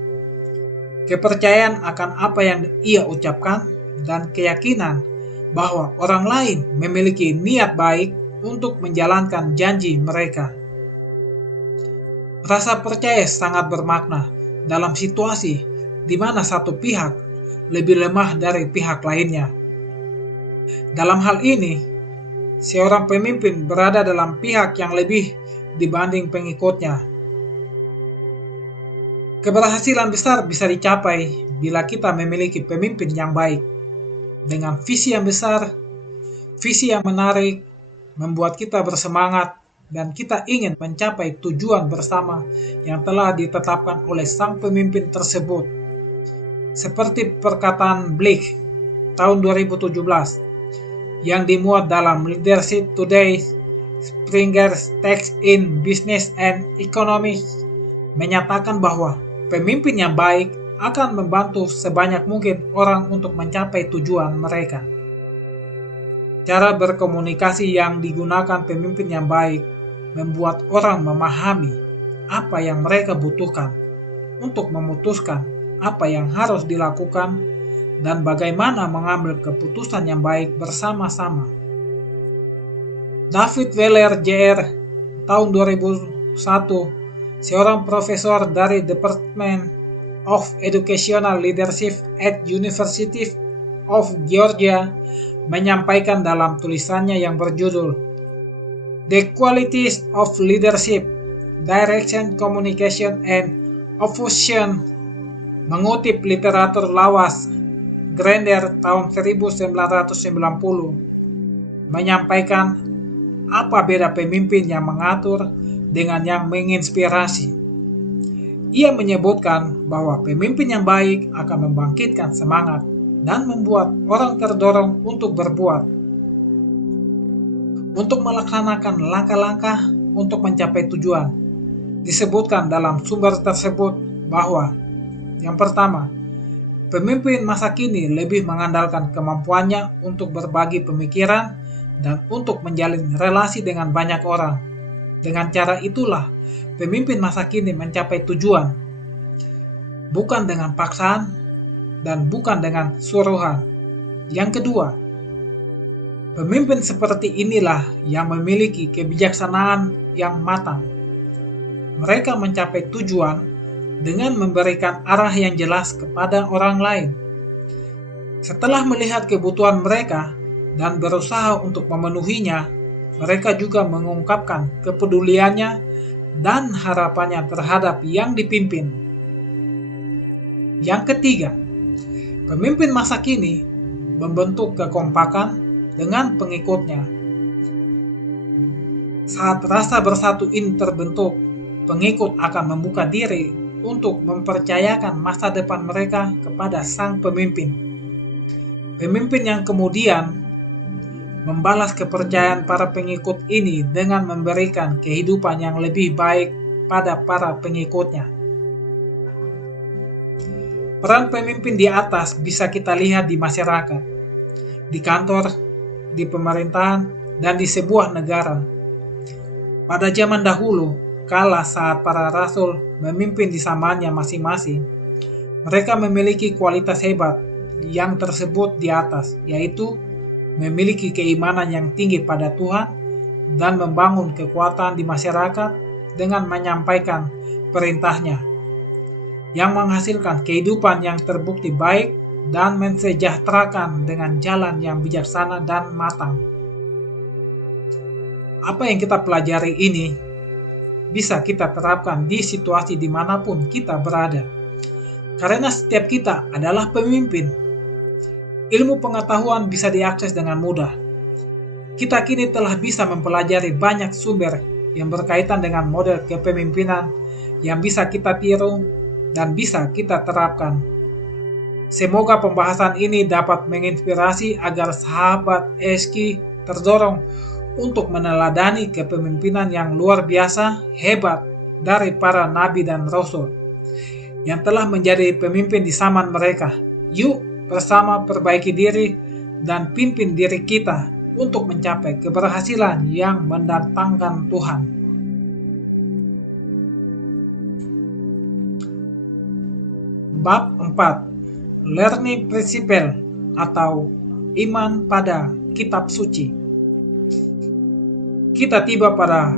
kepercayaan akan apa yang ia ucapkan, dan keyakinan bahwa orang lain memiliki niat baik untuk menjalankan janji mereka. Rasa percaya sangat bermakna dalam situasi di mana satu pihak lebih lemah dari pihak lainnya. Dalam hal ini, seorang pemimpin berada dalam pihak yang lebih dibanding pengikutnya. Keberhasilan besar bisa dicapai bila kita memiliki pemimpin yang baik, dengan visi yang besar, visi yang menarik, membuat kita bersemangat, dan kita ingin mencapai tujuan bersama yang telah ditetapkan oleh sang pemimpin tersebut. Seperti perkataan Blick tahun 2017 yang dimuat dalam Leadership Today, Springer's Text in Business and Economics, menyatakan bahwa pemimpin yang baik akan membantu sebanyak mungkin orang untuk mencapai tujuan mereka. Cara berkomunikasi yang digunakan pemimpin yang baik membuat orang memahami apa yang mereka butuhkan untuk memutuskan apa yang harus dilakukan dan bagaimana mengambil keputusan yang baik bersama-sama. David Weller Jr. tahun 2001, seorang profesor dari Department of Educational Leadership at University of Georgia, menyampaikan dalam tulisannya yang berjudul The Qualities of Leadership, Direction, Communication, and Opposition, mengutip literatur lawas Grander tahun 1990, menyampaikan apa beda pemimpin yang mengatur dengan yang menginspirasi. Ia menyebutkan bahwa pemimpin yang baik akan membangkitkan semangat dan membuat orang terdorong untuk berbuat, untuk melaksanakan langkah-langkah untuk mencapai tujuan. Disebutkan dalam sumber tersebut bahwa yang pertama, pemimpin masa kini lebih mengandalkan kemampuannya untuk berbagi pemikiran dan untuk menjalin relasi dengan banyak orang. Dengan cara itulah, pemimpin masa kini mencapai tujuan, bukan dengan paksaan dan bukan dengan suruhan. Yang kedua, pemimpin seperti inilah yang memiliki kebijaksanaan yang matang. Mereka mencapai tujuan dengan memberikan arah yang jelas kepada orang lain. Setelah melihat kebutuhan mereka dan berusaha untuk memenuhinya, mereka juga mengungkapkan kepeduliannya dan harapannya terhadap yang dipimpin. Yang ketiga, pemimpin masa kini membentuk kekompakan dengan pengikutnya. Saat rasa bersatu ini terbentuk, pengikut akan membuka diri untuk mempercayakan masa depan mereka kepada sang pemimpin. Pemimpin yang kemudian membalas kepercayaan para pengikut ini dengan memberikan kehidupan yang lebih baik pada para pengikutnya. Peran pemimpin di atas bisa kita lihat di masyarakat, di kantor, di pemerintahan, dan di sebuah negara. Pada zaman dahulu, kala saat para rasul memimpin di zamannya masing-masing, mereka memiliki kualitas hebat yang tersebut di atas, yaitu memiliki keimanan yang tinggi pada Tuhan dan membangun kekuatan di masyarakat dengan menyampaikan perintahnya, yang menghasilkan kehidupan yang terbukti baik dan mensejahterakan dengan jalan yang bijaksana dan matang. Apa yang kita pelajari ini bisa kita terapkan di situasi dimanapun kita berada, karena setiap kita adalah pemimpin. Ilmu pengetahuan bisa diakses dengan mudah. Kita kini telah bisa mempelajari banyak sumber yang berkaitan dengan model kepemimpinan yang bisa kita tiru dan bisa kita terapkan. Semoga pembahasan ini dapat menginspirasi agar sahabat ESKI terdorong untuk meneladani kepemimpinan yang luar biasa hebat dari para nabi dan rasul yang telah menjadi pemimpin di zaman mereka. Yuk bersama perbaiki diri dan pimpin diri kita untuk mencapai keberhasilan yang mendatangkan Tuhan. Bab 4. Learning Principle atau Iman pada Kitab Suci. Kita tiba pada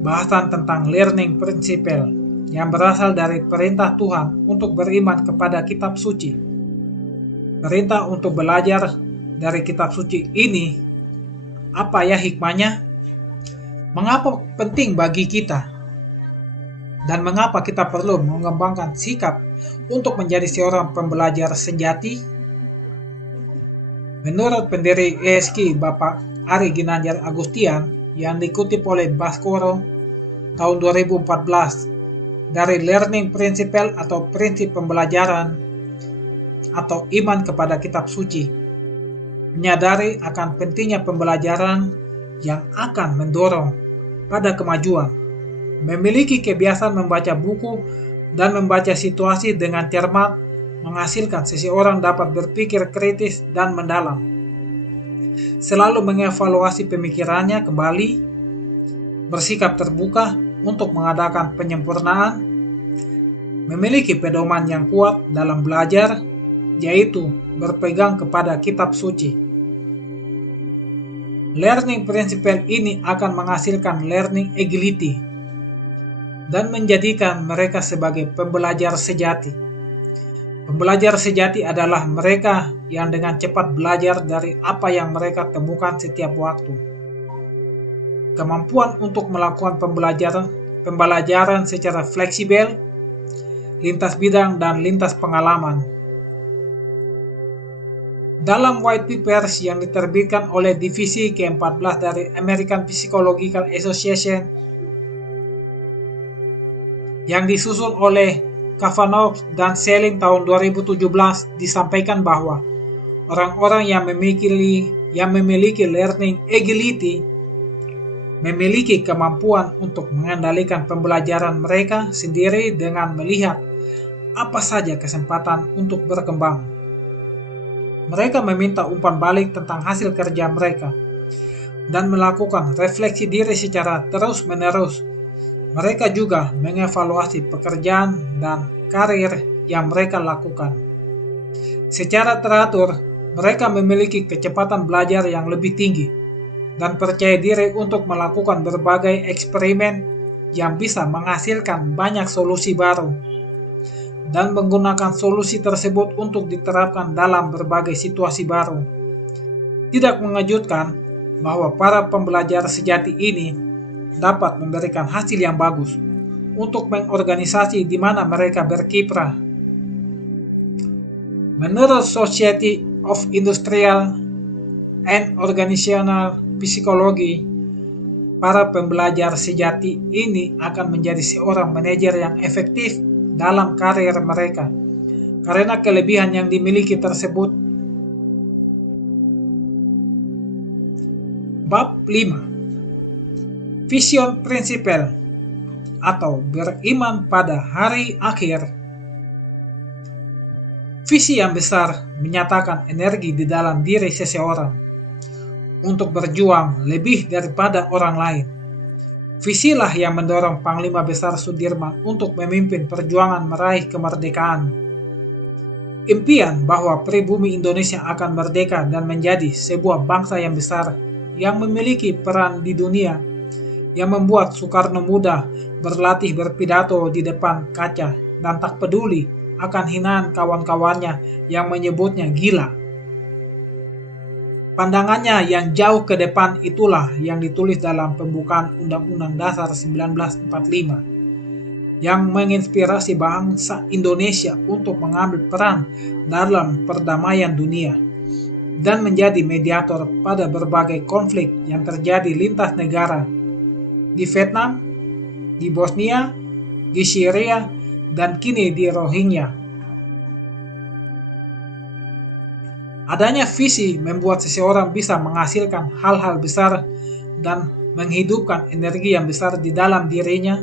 bahasan tentang Learning Principle yang berasal dari perintah Tuhan untuk beriman kepada Kitab Suci. Perintah untuk belajar dari kitab suci ini, apa ya hikmahnya? Mengapa penting bagi kita? Dan mengapa kita perlu mengembangkan sikap untuk menjadi seorang pembelajar sejati? Menurut pendiri ESKI Bapak Ari Ginanjar Agustian yang dikutip oleh Baskoro tahun 2014 dari Learning Principle atau prinsip pembelajaran atau iman kepada kitab suci, menyadari akan pentingnya pembelajaran yang akan mendorong pada kemajuan, memiliki kebiasaan membaca buku dan membaca situasi dengan cermat, menghasilkan seseorang dapat berpikir kritis dan mendalam, selalu mengevaluasi pemikirannya kembali, bersikap terbuka untuk mengadakan penyempurnaan, memiliki pedoman yang kuat dalam belajar, yaitu berpegang kepada kitab suci. Learning Principle ini akan menghasilkan learning agility dan menjadikan mereka sebagai pembelajar sejati. Pembelajar sejati adalah mereka yang dengan cepat belajar dari apa yang mereka temukan setiap waktu. Kemampuan untuk melakukan pembelajaran secara fleksibel, lintas bidang dan lintas pengalaman. Dalam white papers yang diterbitkan oleh divisi ke-14 dari American Psychological Association yang disusun oleh Kavanaugh dan Selling tahun 2017 disampaikan bahwa orang-orang yang memiliki learning agility memiliki kemampuan untuk mengendalikan pembelajaran mereka sendiri dengan melihat apa saja kesempatan untuk berkembang. Mereka meminta umpan balik tentang hasil kerja mereka. dan melakukan refleksi diri secara terus-menerus. Mereka juga mengevaluasi pekerjaan dan karir yang mereka lakukan. Secara teratur, mereka memiliki kecepatan belajar yang lebih tinggi dan percaya diri untuk melakukan berbagai eksperimen yang bisa menghasilkan banyak solusi baru dan menggunakan solusi tersebut untuk diterapkan dalam berbagai situasi baru. Tidak mengejutkan bahwa para pembelajar sejati ini dapat memberikan hasil yang bagus untuk mengorganisasi di mana mereka berkiprah. Menurut Society of Industrial and Organizational Psychology, para pembelajar sejati ini akan menjadi seorang manajer yang efektif dalam karir mereka karena kelebihan yang dimiliki tersebut. Bab 5. Vision Principle atau beriman pada hari akhir. Visi yang besar menyatakan energi di dalam diri seseorang untuk berjuang lebih daripada orang lain. Visilah yang mendorong Panglima Besar Sudirman untuk memimpin perjuangan meraih kemerdekaan. Impian bahwa pribumi Indonesia akan merdeka dan menjadi sebuah bangsa yang besar yang memiliki peran di dunia, yang membuat Soekarno muda berlatih berpidato di depan kaca dan tak peduli akan hinaan kawan-kawannya yang menyebutnya gila. Pandangannya yang jauh ke depan itulah yang ditulis dalam pembukaan Undang-Undang Dasar 1945 yang menginspirasi bangsa Indonesia untuk mengambil peran dalam perdamaian dunia dan menjadi mediator pada berbagai konflik yang terjadi lintas negara di Vietnam, di Bosnia, di Syria, dan kini di Rohingya. Adanya visi membuat seseorang bisa menghasilkan hal-hal besar dan menghidupkan energi yang besar di dalam dirinya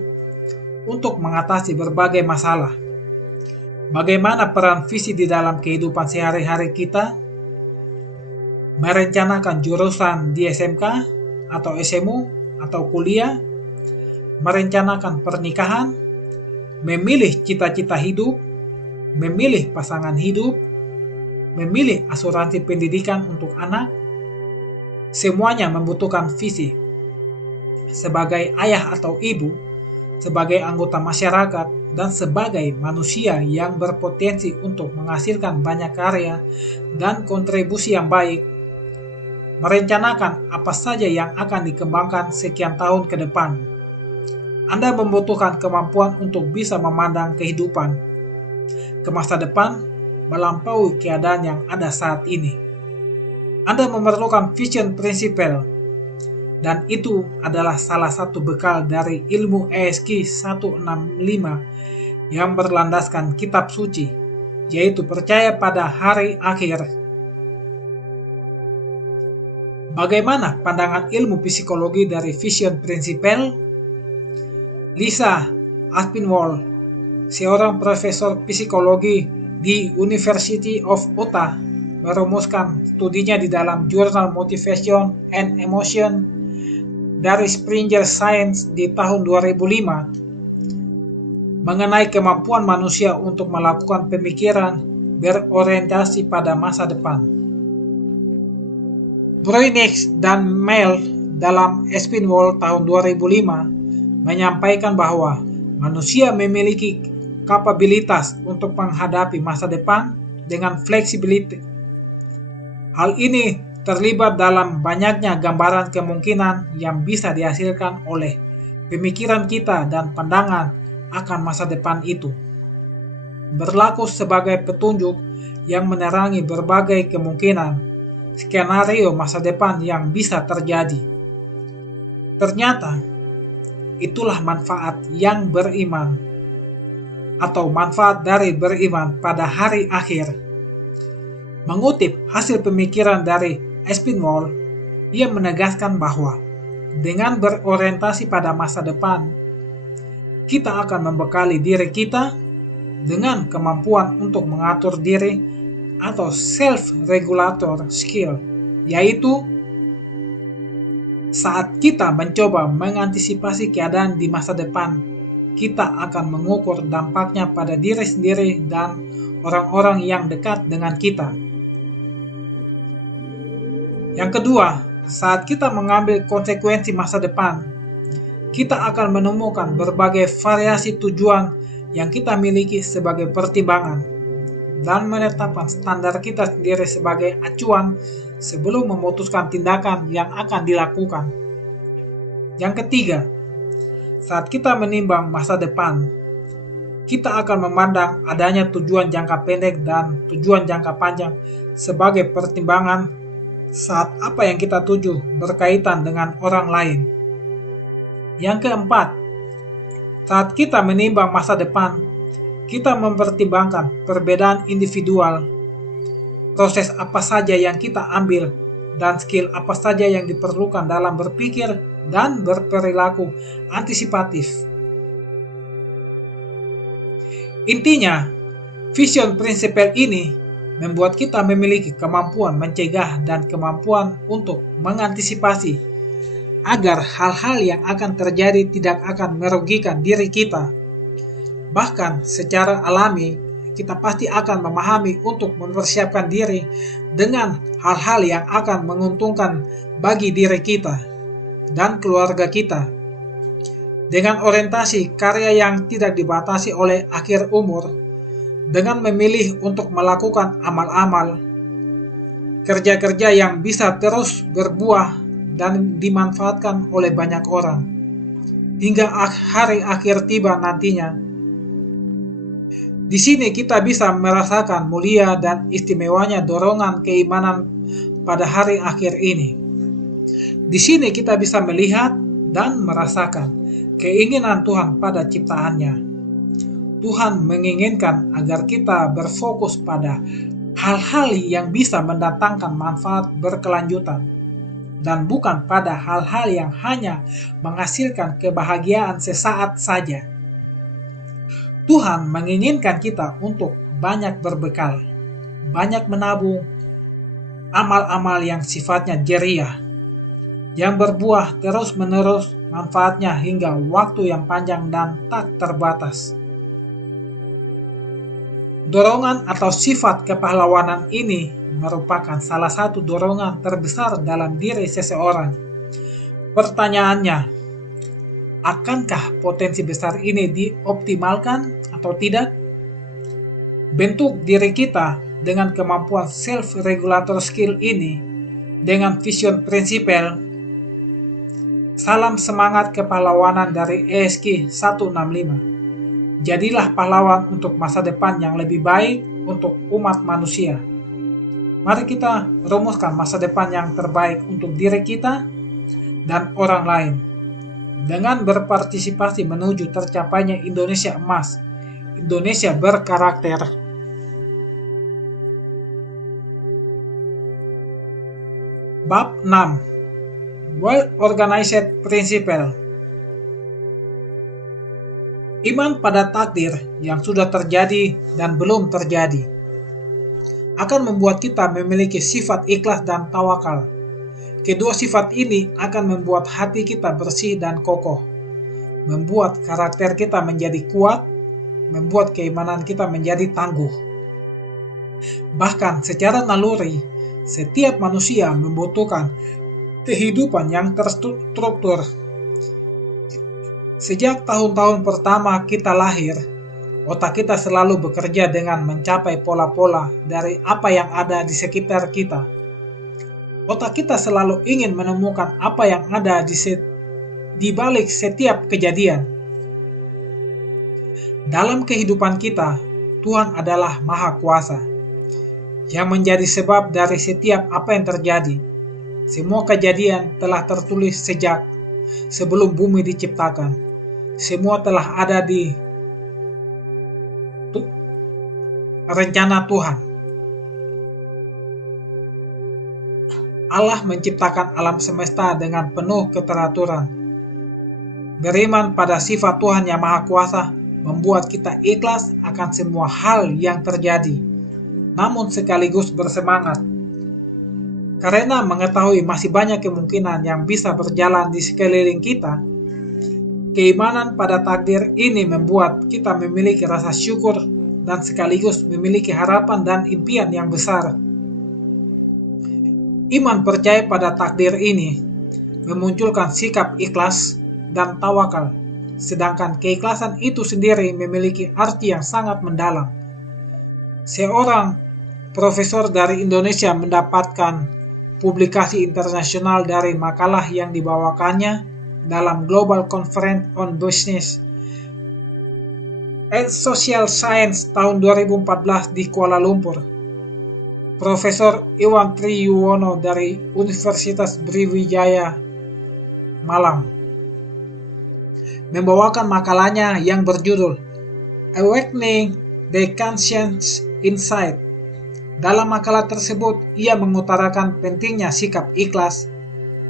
untuk mengatasi berbagai masalah. Bagaimana peran visi di dalam kehidupan sehari-hari kita? Merencanakan jurusan di SMK atau SMU atau kuliah, merencanakan pernikahan, memilih cita-cita hidup, memilih pasangan hidup, memilih asuransi pendidikan untuk anak, semuanya membutuhkan visi. Sebagai ayah atau ibu, sebagai anggota masyarakat, dan sebagai manusia yang berpotensi untuk menghasilkan banyak karya dan kontribusi yang baik, merencanakan apa saja yang akan dikembangkan sekian tahun ke depan. Anda membutuhkan kemampuan untuk bisa memandang kehidupan ke masa depan melampaui keadaan yang ada saat ini. Anda memerlukan vision principle, dan itu adalah salah satu bekal dari ilmu ESG 165 yang berlandaskan kitab suci, yaitu percaya pada hari akhir. Bagaimana pandangan ilmu psikologi dari vision principle? Lisa Aspinwall, seorang profesor psikologi di University of Utah, merumuskan studinya di dalam jurnal Motivation and Emotion dari Springer Science di tahun 2005 mengenai kemampuan manusia untuk melakukan pemikiran berorientasi pada masa depan. Bruininx dan Mel dalam Aspinwall tahun 2005 menyampaikan bahwa manusia memiliki kapabilitas untuk menghadapi masa depan dengan fleksibilitas. Hal ini terlibat dalam banyaknya gambaran kemungkinan yang bisa dihasilkan oleh pemikiran kita dan pandangan akan masa depan itu. Berlaku sebagai petunjuk yang menerangi berbagai kemungkinan skenario masa depan yang bisa terjadi. Ternyata, itulah manfaat yang beriman atau manfaat dari beriman pada hari akhir. Mengutip hasil pemikiran dari Aspinwall, ia menegaskan bahwa dengan berorientasi pada masa depan, kita akan membekali diri kita dengan kemampuan untuk mengatur diri atau self-regulator skill, yaitu Saat kita mencoba mengantisipasi keadaan di masa depan, kita akan mengukur dampaknya pada diri sendiri dan orang-orang yang dekat dengan kita. Yang kedua, saat kita mengambil konsekuensi masa depan, kita akan menemukan berbagai variasi tujuan yang kita miliki sebagai pertimbangan dan menetapkan standar kita sendiri sebagai acuan sebelum memutuskan tindakan yang akan dilakukan. Yang ketiga, saat kita menimbang masa depan, kita akan memandang adanya tujuan jangka pendek dan tujuan jangka panjang sebagai pertimbangan saat apa yang kita tuju berkaitan dengan orang lain. Yang keempat, saat kita menimbang masa depan, kita mempertimbangkan perbedaan individual, proses apa saja yang kita ambil, dan skill apa saja yang diperlukan dalam berpikir dan berperilaku antisipatif. Intinya, vision prinsipal ini membuat kita memiliki kemampuan mencegah dan kemampuan untuk mengantisipasi agar hal-hal yang akan terjadi tidak akan merugikan diri kita. Bahkan secara alami, kita pasti akan memahami untuk mempersiapkan diri dengan hal-hal yang akan menguntungkan bagi diri kita dan keluarga kita. Dengan orientasi karya yang tidak dibatasi oleh akhir umur, dengan memilih untuk melakukan amal-amal, kerja-kerja yang bisa terus berbuah dan dimanfaatkan oleh banyak orang, hingga hari akhir tiba nantinya. Di sini kita bisa merasakan mulia dan istimewanya dorongan keimanan pada hari akhir ini. Di sini kita bisa melihat dan merasakan keinginan Tuhan pada ciptaannya. Tuhan menginginkan agar kita berfokus pada hal-hal yang bisa mendatangkan manfaat berkelanjutan, dan bukan pada hal-hal yang hanya menghasilkan kebahagiaan sesaat saja. Tuhan menginginkan kita untuk banyak berbekal, banyak menabung, amal-amal yang sifatnya jeriah, yang berbuah terus-menerus manfaatnya hingga waktu yang panjang dan tak terbatas. Dorongan atau sifat kepahlawanan ini merupakan salah satu dorongan terbesar dalam diri seseorang. Pertanyaannya, akankah potensi besar ini dioptimalkan atau tidak? Bentuk diri kita dengan kemampuan self-regulator skill ini, dengan vision prinsipal. Salam semangat kepahlawanan dari ESK 165. Jadilah pahlawan untuk masa depan yang lebih baik untuk umat manusia. Mari kita rumuskan masa depan yang terbaik untuk diri kita dan orang lain, dengan berpartisipasi menuju tercapainya Indonesia emas, Indonesia berkarakter. Bab 6. Well-organized principle. Iman pada takdir yang sudah terjadi dan belum terjadi akan membuat kita memiliki sifat ikhlas dan tawakal. Kedua sifat ini akan membuat hati kita bersih dan kokoh, membuat karakter kita menjadi kuat, membuat keimanan kita menjadi tangguh. Bahkan secara naluri, setiap manusia membutuhkan kehidupan yang terstruktur. Sejak tahun-tahun pertama kita lahir, otak kita selalu bekerja dengan mencapai pola-pola dari apa yang ada di sekitar kita. Otak kita selalu ingin menemukan apa yang ada di balik setiap kejadian. Dalam kehidupan kita, Tuhan adalah Maha Kuasa, yang menjadi sebab dari setiap apa yang terjadi. Semua kejadian telah tertulis sejak sebelum bumi diciptakan. Semua telah ada di rencana Tuhan. Allah menciptakan alam semesta dengan penuh keteraturan. Beriman pada sifat Tuhan yang Maha Kuasa membuat kita ikhlas akan semua hal yang terjadi, namun sekaligus bersemangat Karena mengetahui masih banyak kemungkinan yang bisa berjalan di sekeliling kita, keimanan pada takdir ini membuat kita memiliki rasa syukur dan sekaligus memiliki harapan dan impian yang besar. Iman percaya pada takdir ini memunculkan sikap ikhlas dan tawakal, sedangkan keikhlasan itu sendiri memiliki arti yang sangat mendalam. Seorang profesor dari Indonesia mendapatkan publikasi internasional dari makalah yang dibawakannya dalam Global Conference on Business and Social Science tahun 2014 di Kuala Lumpur. Profesor Iwan Triyuwono dari Universitas Brawijaya Malang membawakan makalahnya yang berjudul Awakening the Conscience Insight. Dalam makalah tersebut, ia mengutarakan pentingnya sikap ikhlas,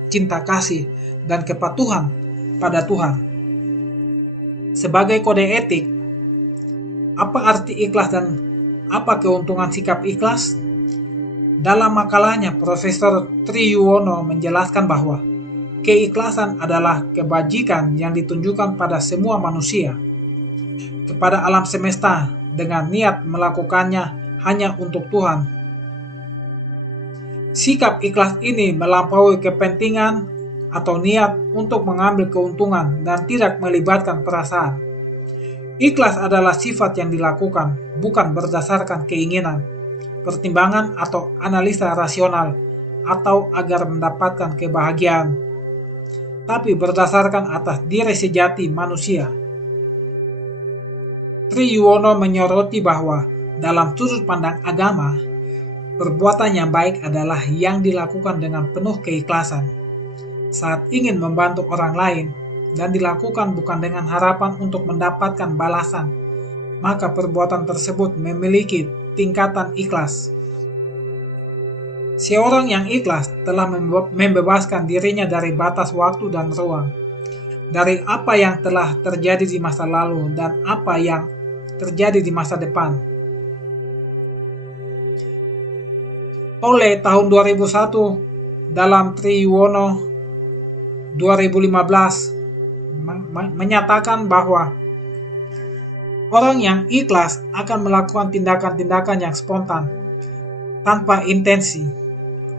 cinta kasih, dan kepatuhan pada Tuhan. Sebagai kode etik, apa arti ikhlas dan apa keuntungan sikap ikhlas? Dalam makalahnya, Profesor Triyuwono menjelaskan bahwa keikhlasan adalah kebajikan yang ditunjukkan pada semua manusia, kepada alam semesta dengan niat melakukannya hanya untuk Tuhan. Sikap ikhlas ini melampaui kepentingan atau niat untuk mengambil keuntungan dan tidak melibatkan perasaan. Ikhlas adalah sifat yang dilakukan bukan berdasarkan keinginan, pertimbangan atau analisa rasional atau agar mendapatkan kebahagiaan, tapi berdasarkan atas diri sejati manusia. Triyuwono menyoroti bahwa dalam sudut pandang agama, perbuatan yang baik adalah yang dilakukan dengan penuh keikhlasan saat ingin membantu orang lain dan dilakukan bukan dengan harapan untuk mendapatkan balasan, maka perbuatan tersebut memiliki tingkatan ikhlas. Seorang yang ikhlas telah membebaskan dirinya dari batas waktu dan ruang, dari apa yang telah terjadi di masa lalu dan apa yang terjadi di masa depan. Oleh tahun 2001 dalam Triyuwono 2015 menyatakan bahwa orang yang ikhlas akan melakukan tindakan-tindakan yang spontan tanpa intensi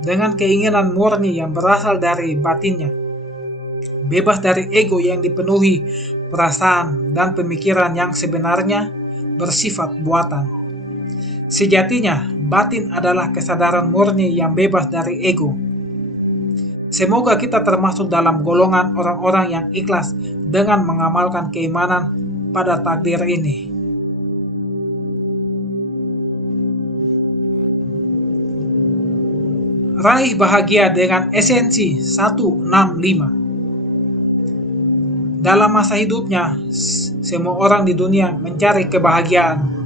dengan keinginan murni yang berasal dari batinnya, bebas dari ego yang dipenuhi perasaan dan pemikiran yang sebenarnya bersifat buatan. Sejatinya, batin adalah kesadaran murni yang bebas dari ego. Semoga kita termasuk dalam golongan orang-orang yang ikhlas dengan mengamalkan keimanan pada takdir ini. Raih bahagia dengan esensi 165. Dalam masa hidupnya, semua orang di dunia mencari kebahagiaan.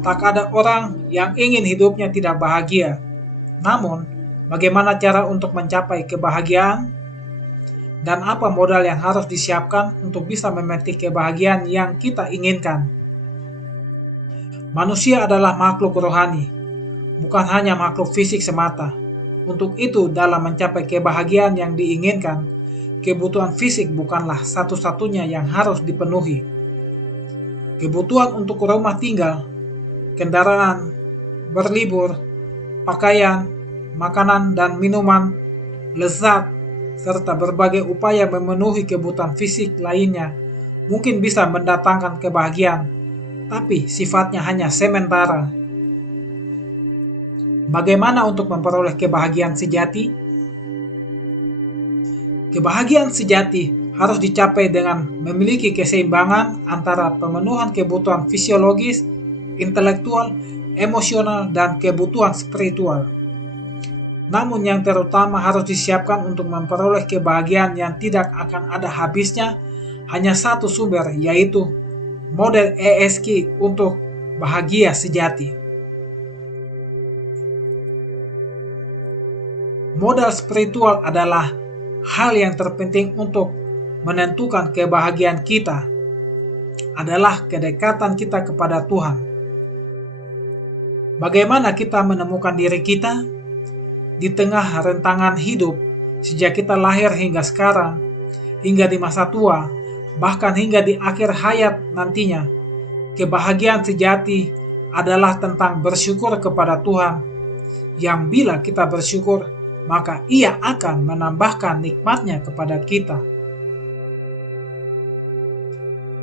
Tak ada orang yang ingin hidupnya tidak bahagia. Namun, bagaimana cara untuk mencapai kebahagiaan? Dan apa modal yang harus disiapkan untuk bisa memetik kebahagiaan yang kita inginkan? Manusia adalah makhluk rohani, bukan hanya makhluk fisik semata. Untuk itu, dalam mencapai kebahagiaan yang diinginkan, kebutuhan fisik bukanlah satu-satunya yang harus dipenuhi. Kebutuhan untuk rumah tinggal, kendaraan, berlibur, pakaian, makanan dan minuman, lezat, serta berbagai upaya memenuhi kebutuhan fisik lainnya mungkin bisa mendatangkan kebahagiaan, tapi sifatnya hanya sementara. Bagaimana untuk memperoleh kebahagiaan sejati? Kebahagiaan sejati harus dicapai dengan memiliki keseimbangan antara pemenuhan kebutuhan fisiologis, intelektual, emosional, dan kebutuhan spiritual. Namun yang terutama harus disiapkan untuk memperoleh kebahagiaan yang tidak akan ada habisnya hanya satu sumber, yaitu model ESG untuk bahagia sejati. Modal spiritual adalah hal yang terpenting untuk menentukan kebahagiaan kita, adalah kedekatan kita kepada Tuhan. Bagaimana kita menemukan diri kita? di tengah rentangan hidup, sejak kita lahir hingga sekarang, hingga di masa tua, bahkan hingga di akhir hayat nantinya, kebahagiaan sejati adalah tentang bersyukur kepada Tuhan, yang bila kita bersyukur, maka Ia akan menambahkan nikmat-Nya kepada kita.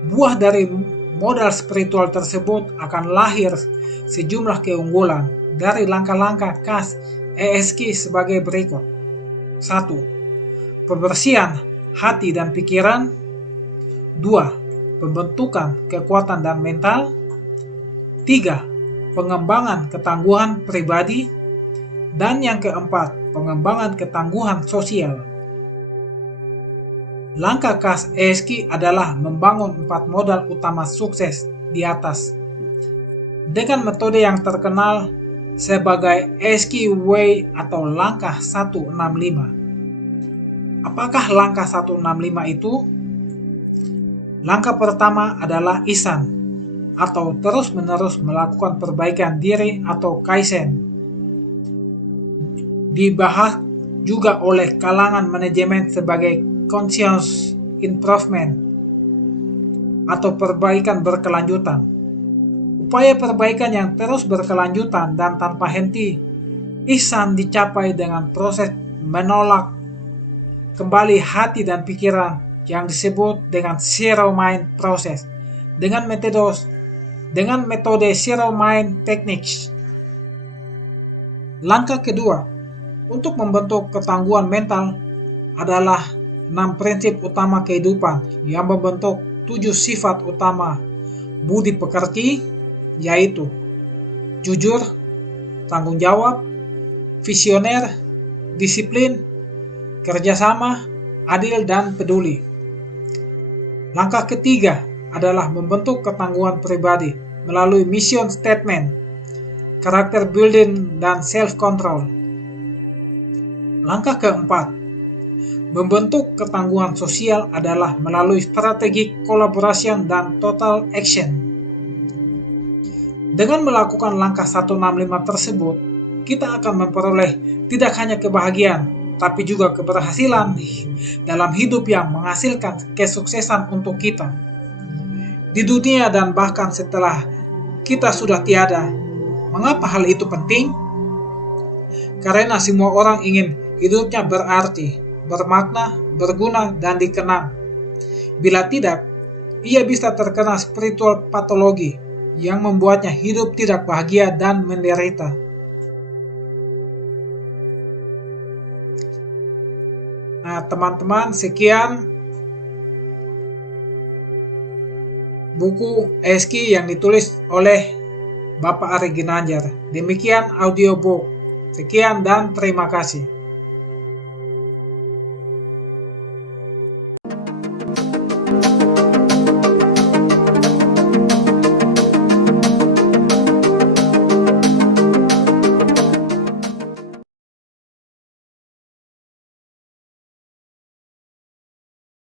Buah dari modal spiritual tersebut akan lahir sejumlah keunggulan dari langkah-langkah khas ESG sebagai berikut. 1. Pembersihan hati dan pikiran. 2. Pembentukan kekuatan dan mental. 3. Pengembangan ketangguhan pribadi. Dan yang keempat, pengembangan ketangguhan sosial. Langkah khas ESG adalah membangun 4 modal utama sukses di atas dengan metode yang terkenal sebagai ESG Way atau langkah 165. Apakah langkah 165 itu? Langkah pertama adalah Ihsan atau terus-menerus melakukan perbaikan diri atau Kaizen. Dibahas juga oleh kalangan manajemen sebagai conscious improvement atau perbaikan berkelanjutan. Upaya perbaikan yang terus berkelanjutan dan tanpa henti. Ihsan dicapai dengan proses menolak kembali hati dan pikiran yang disebut dengan Zero Mind Process dengan metode Zero Mind Techniques. Langkah kedua untuk membentuk ketangguhan mental adalah 6 prinsip utama kehidupan yang membentuk 7 sifat utama budi pekerti, yaitu jujur, tanggung jawab, visioner, disiplin, kerjasama, adil, dan peduli. Langkah ketiga adalah membentuk ketangguhan pribadi melalui mission statement, karakter building, dan self-control. Langkah keempat, membentuk ketangguhan sosial adalah melalui strategi collaboration dan total action. Dengan melakukan langkah 165 tersebut, kita akan memperoleh tidak hanya kebahagiaan, tapi juga keberhasilan dalam hidup yang menghasilkan kesuksesan untuk kita di dunia dan bahkan setelah kita sudah tiada. Mengapa hal itu penting? Karena semua orang ingin hidupnya berarti, bermakna, berguna, dan dikenang. Bila tidak, ia bisa terkena spiritual patologi yang membuatnya hidup tidak bahagia dan menderita. Nah, teman-teman, sekian buku ESG yang ditulis oleh Bapak Ari Ginanjar. Demikian audiobook. Sekian dan terima kasih.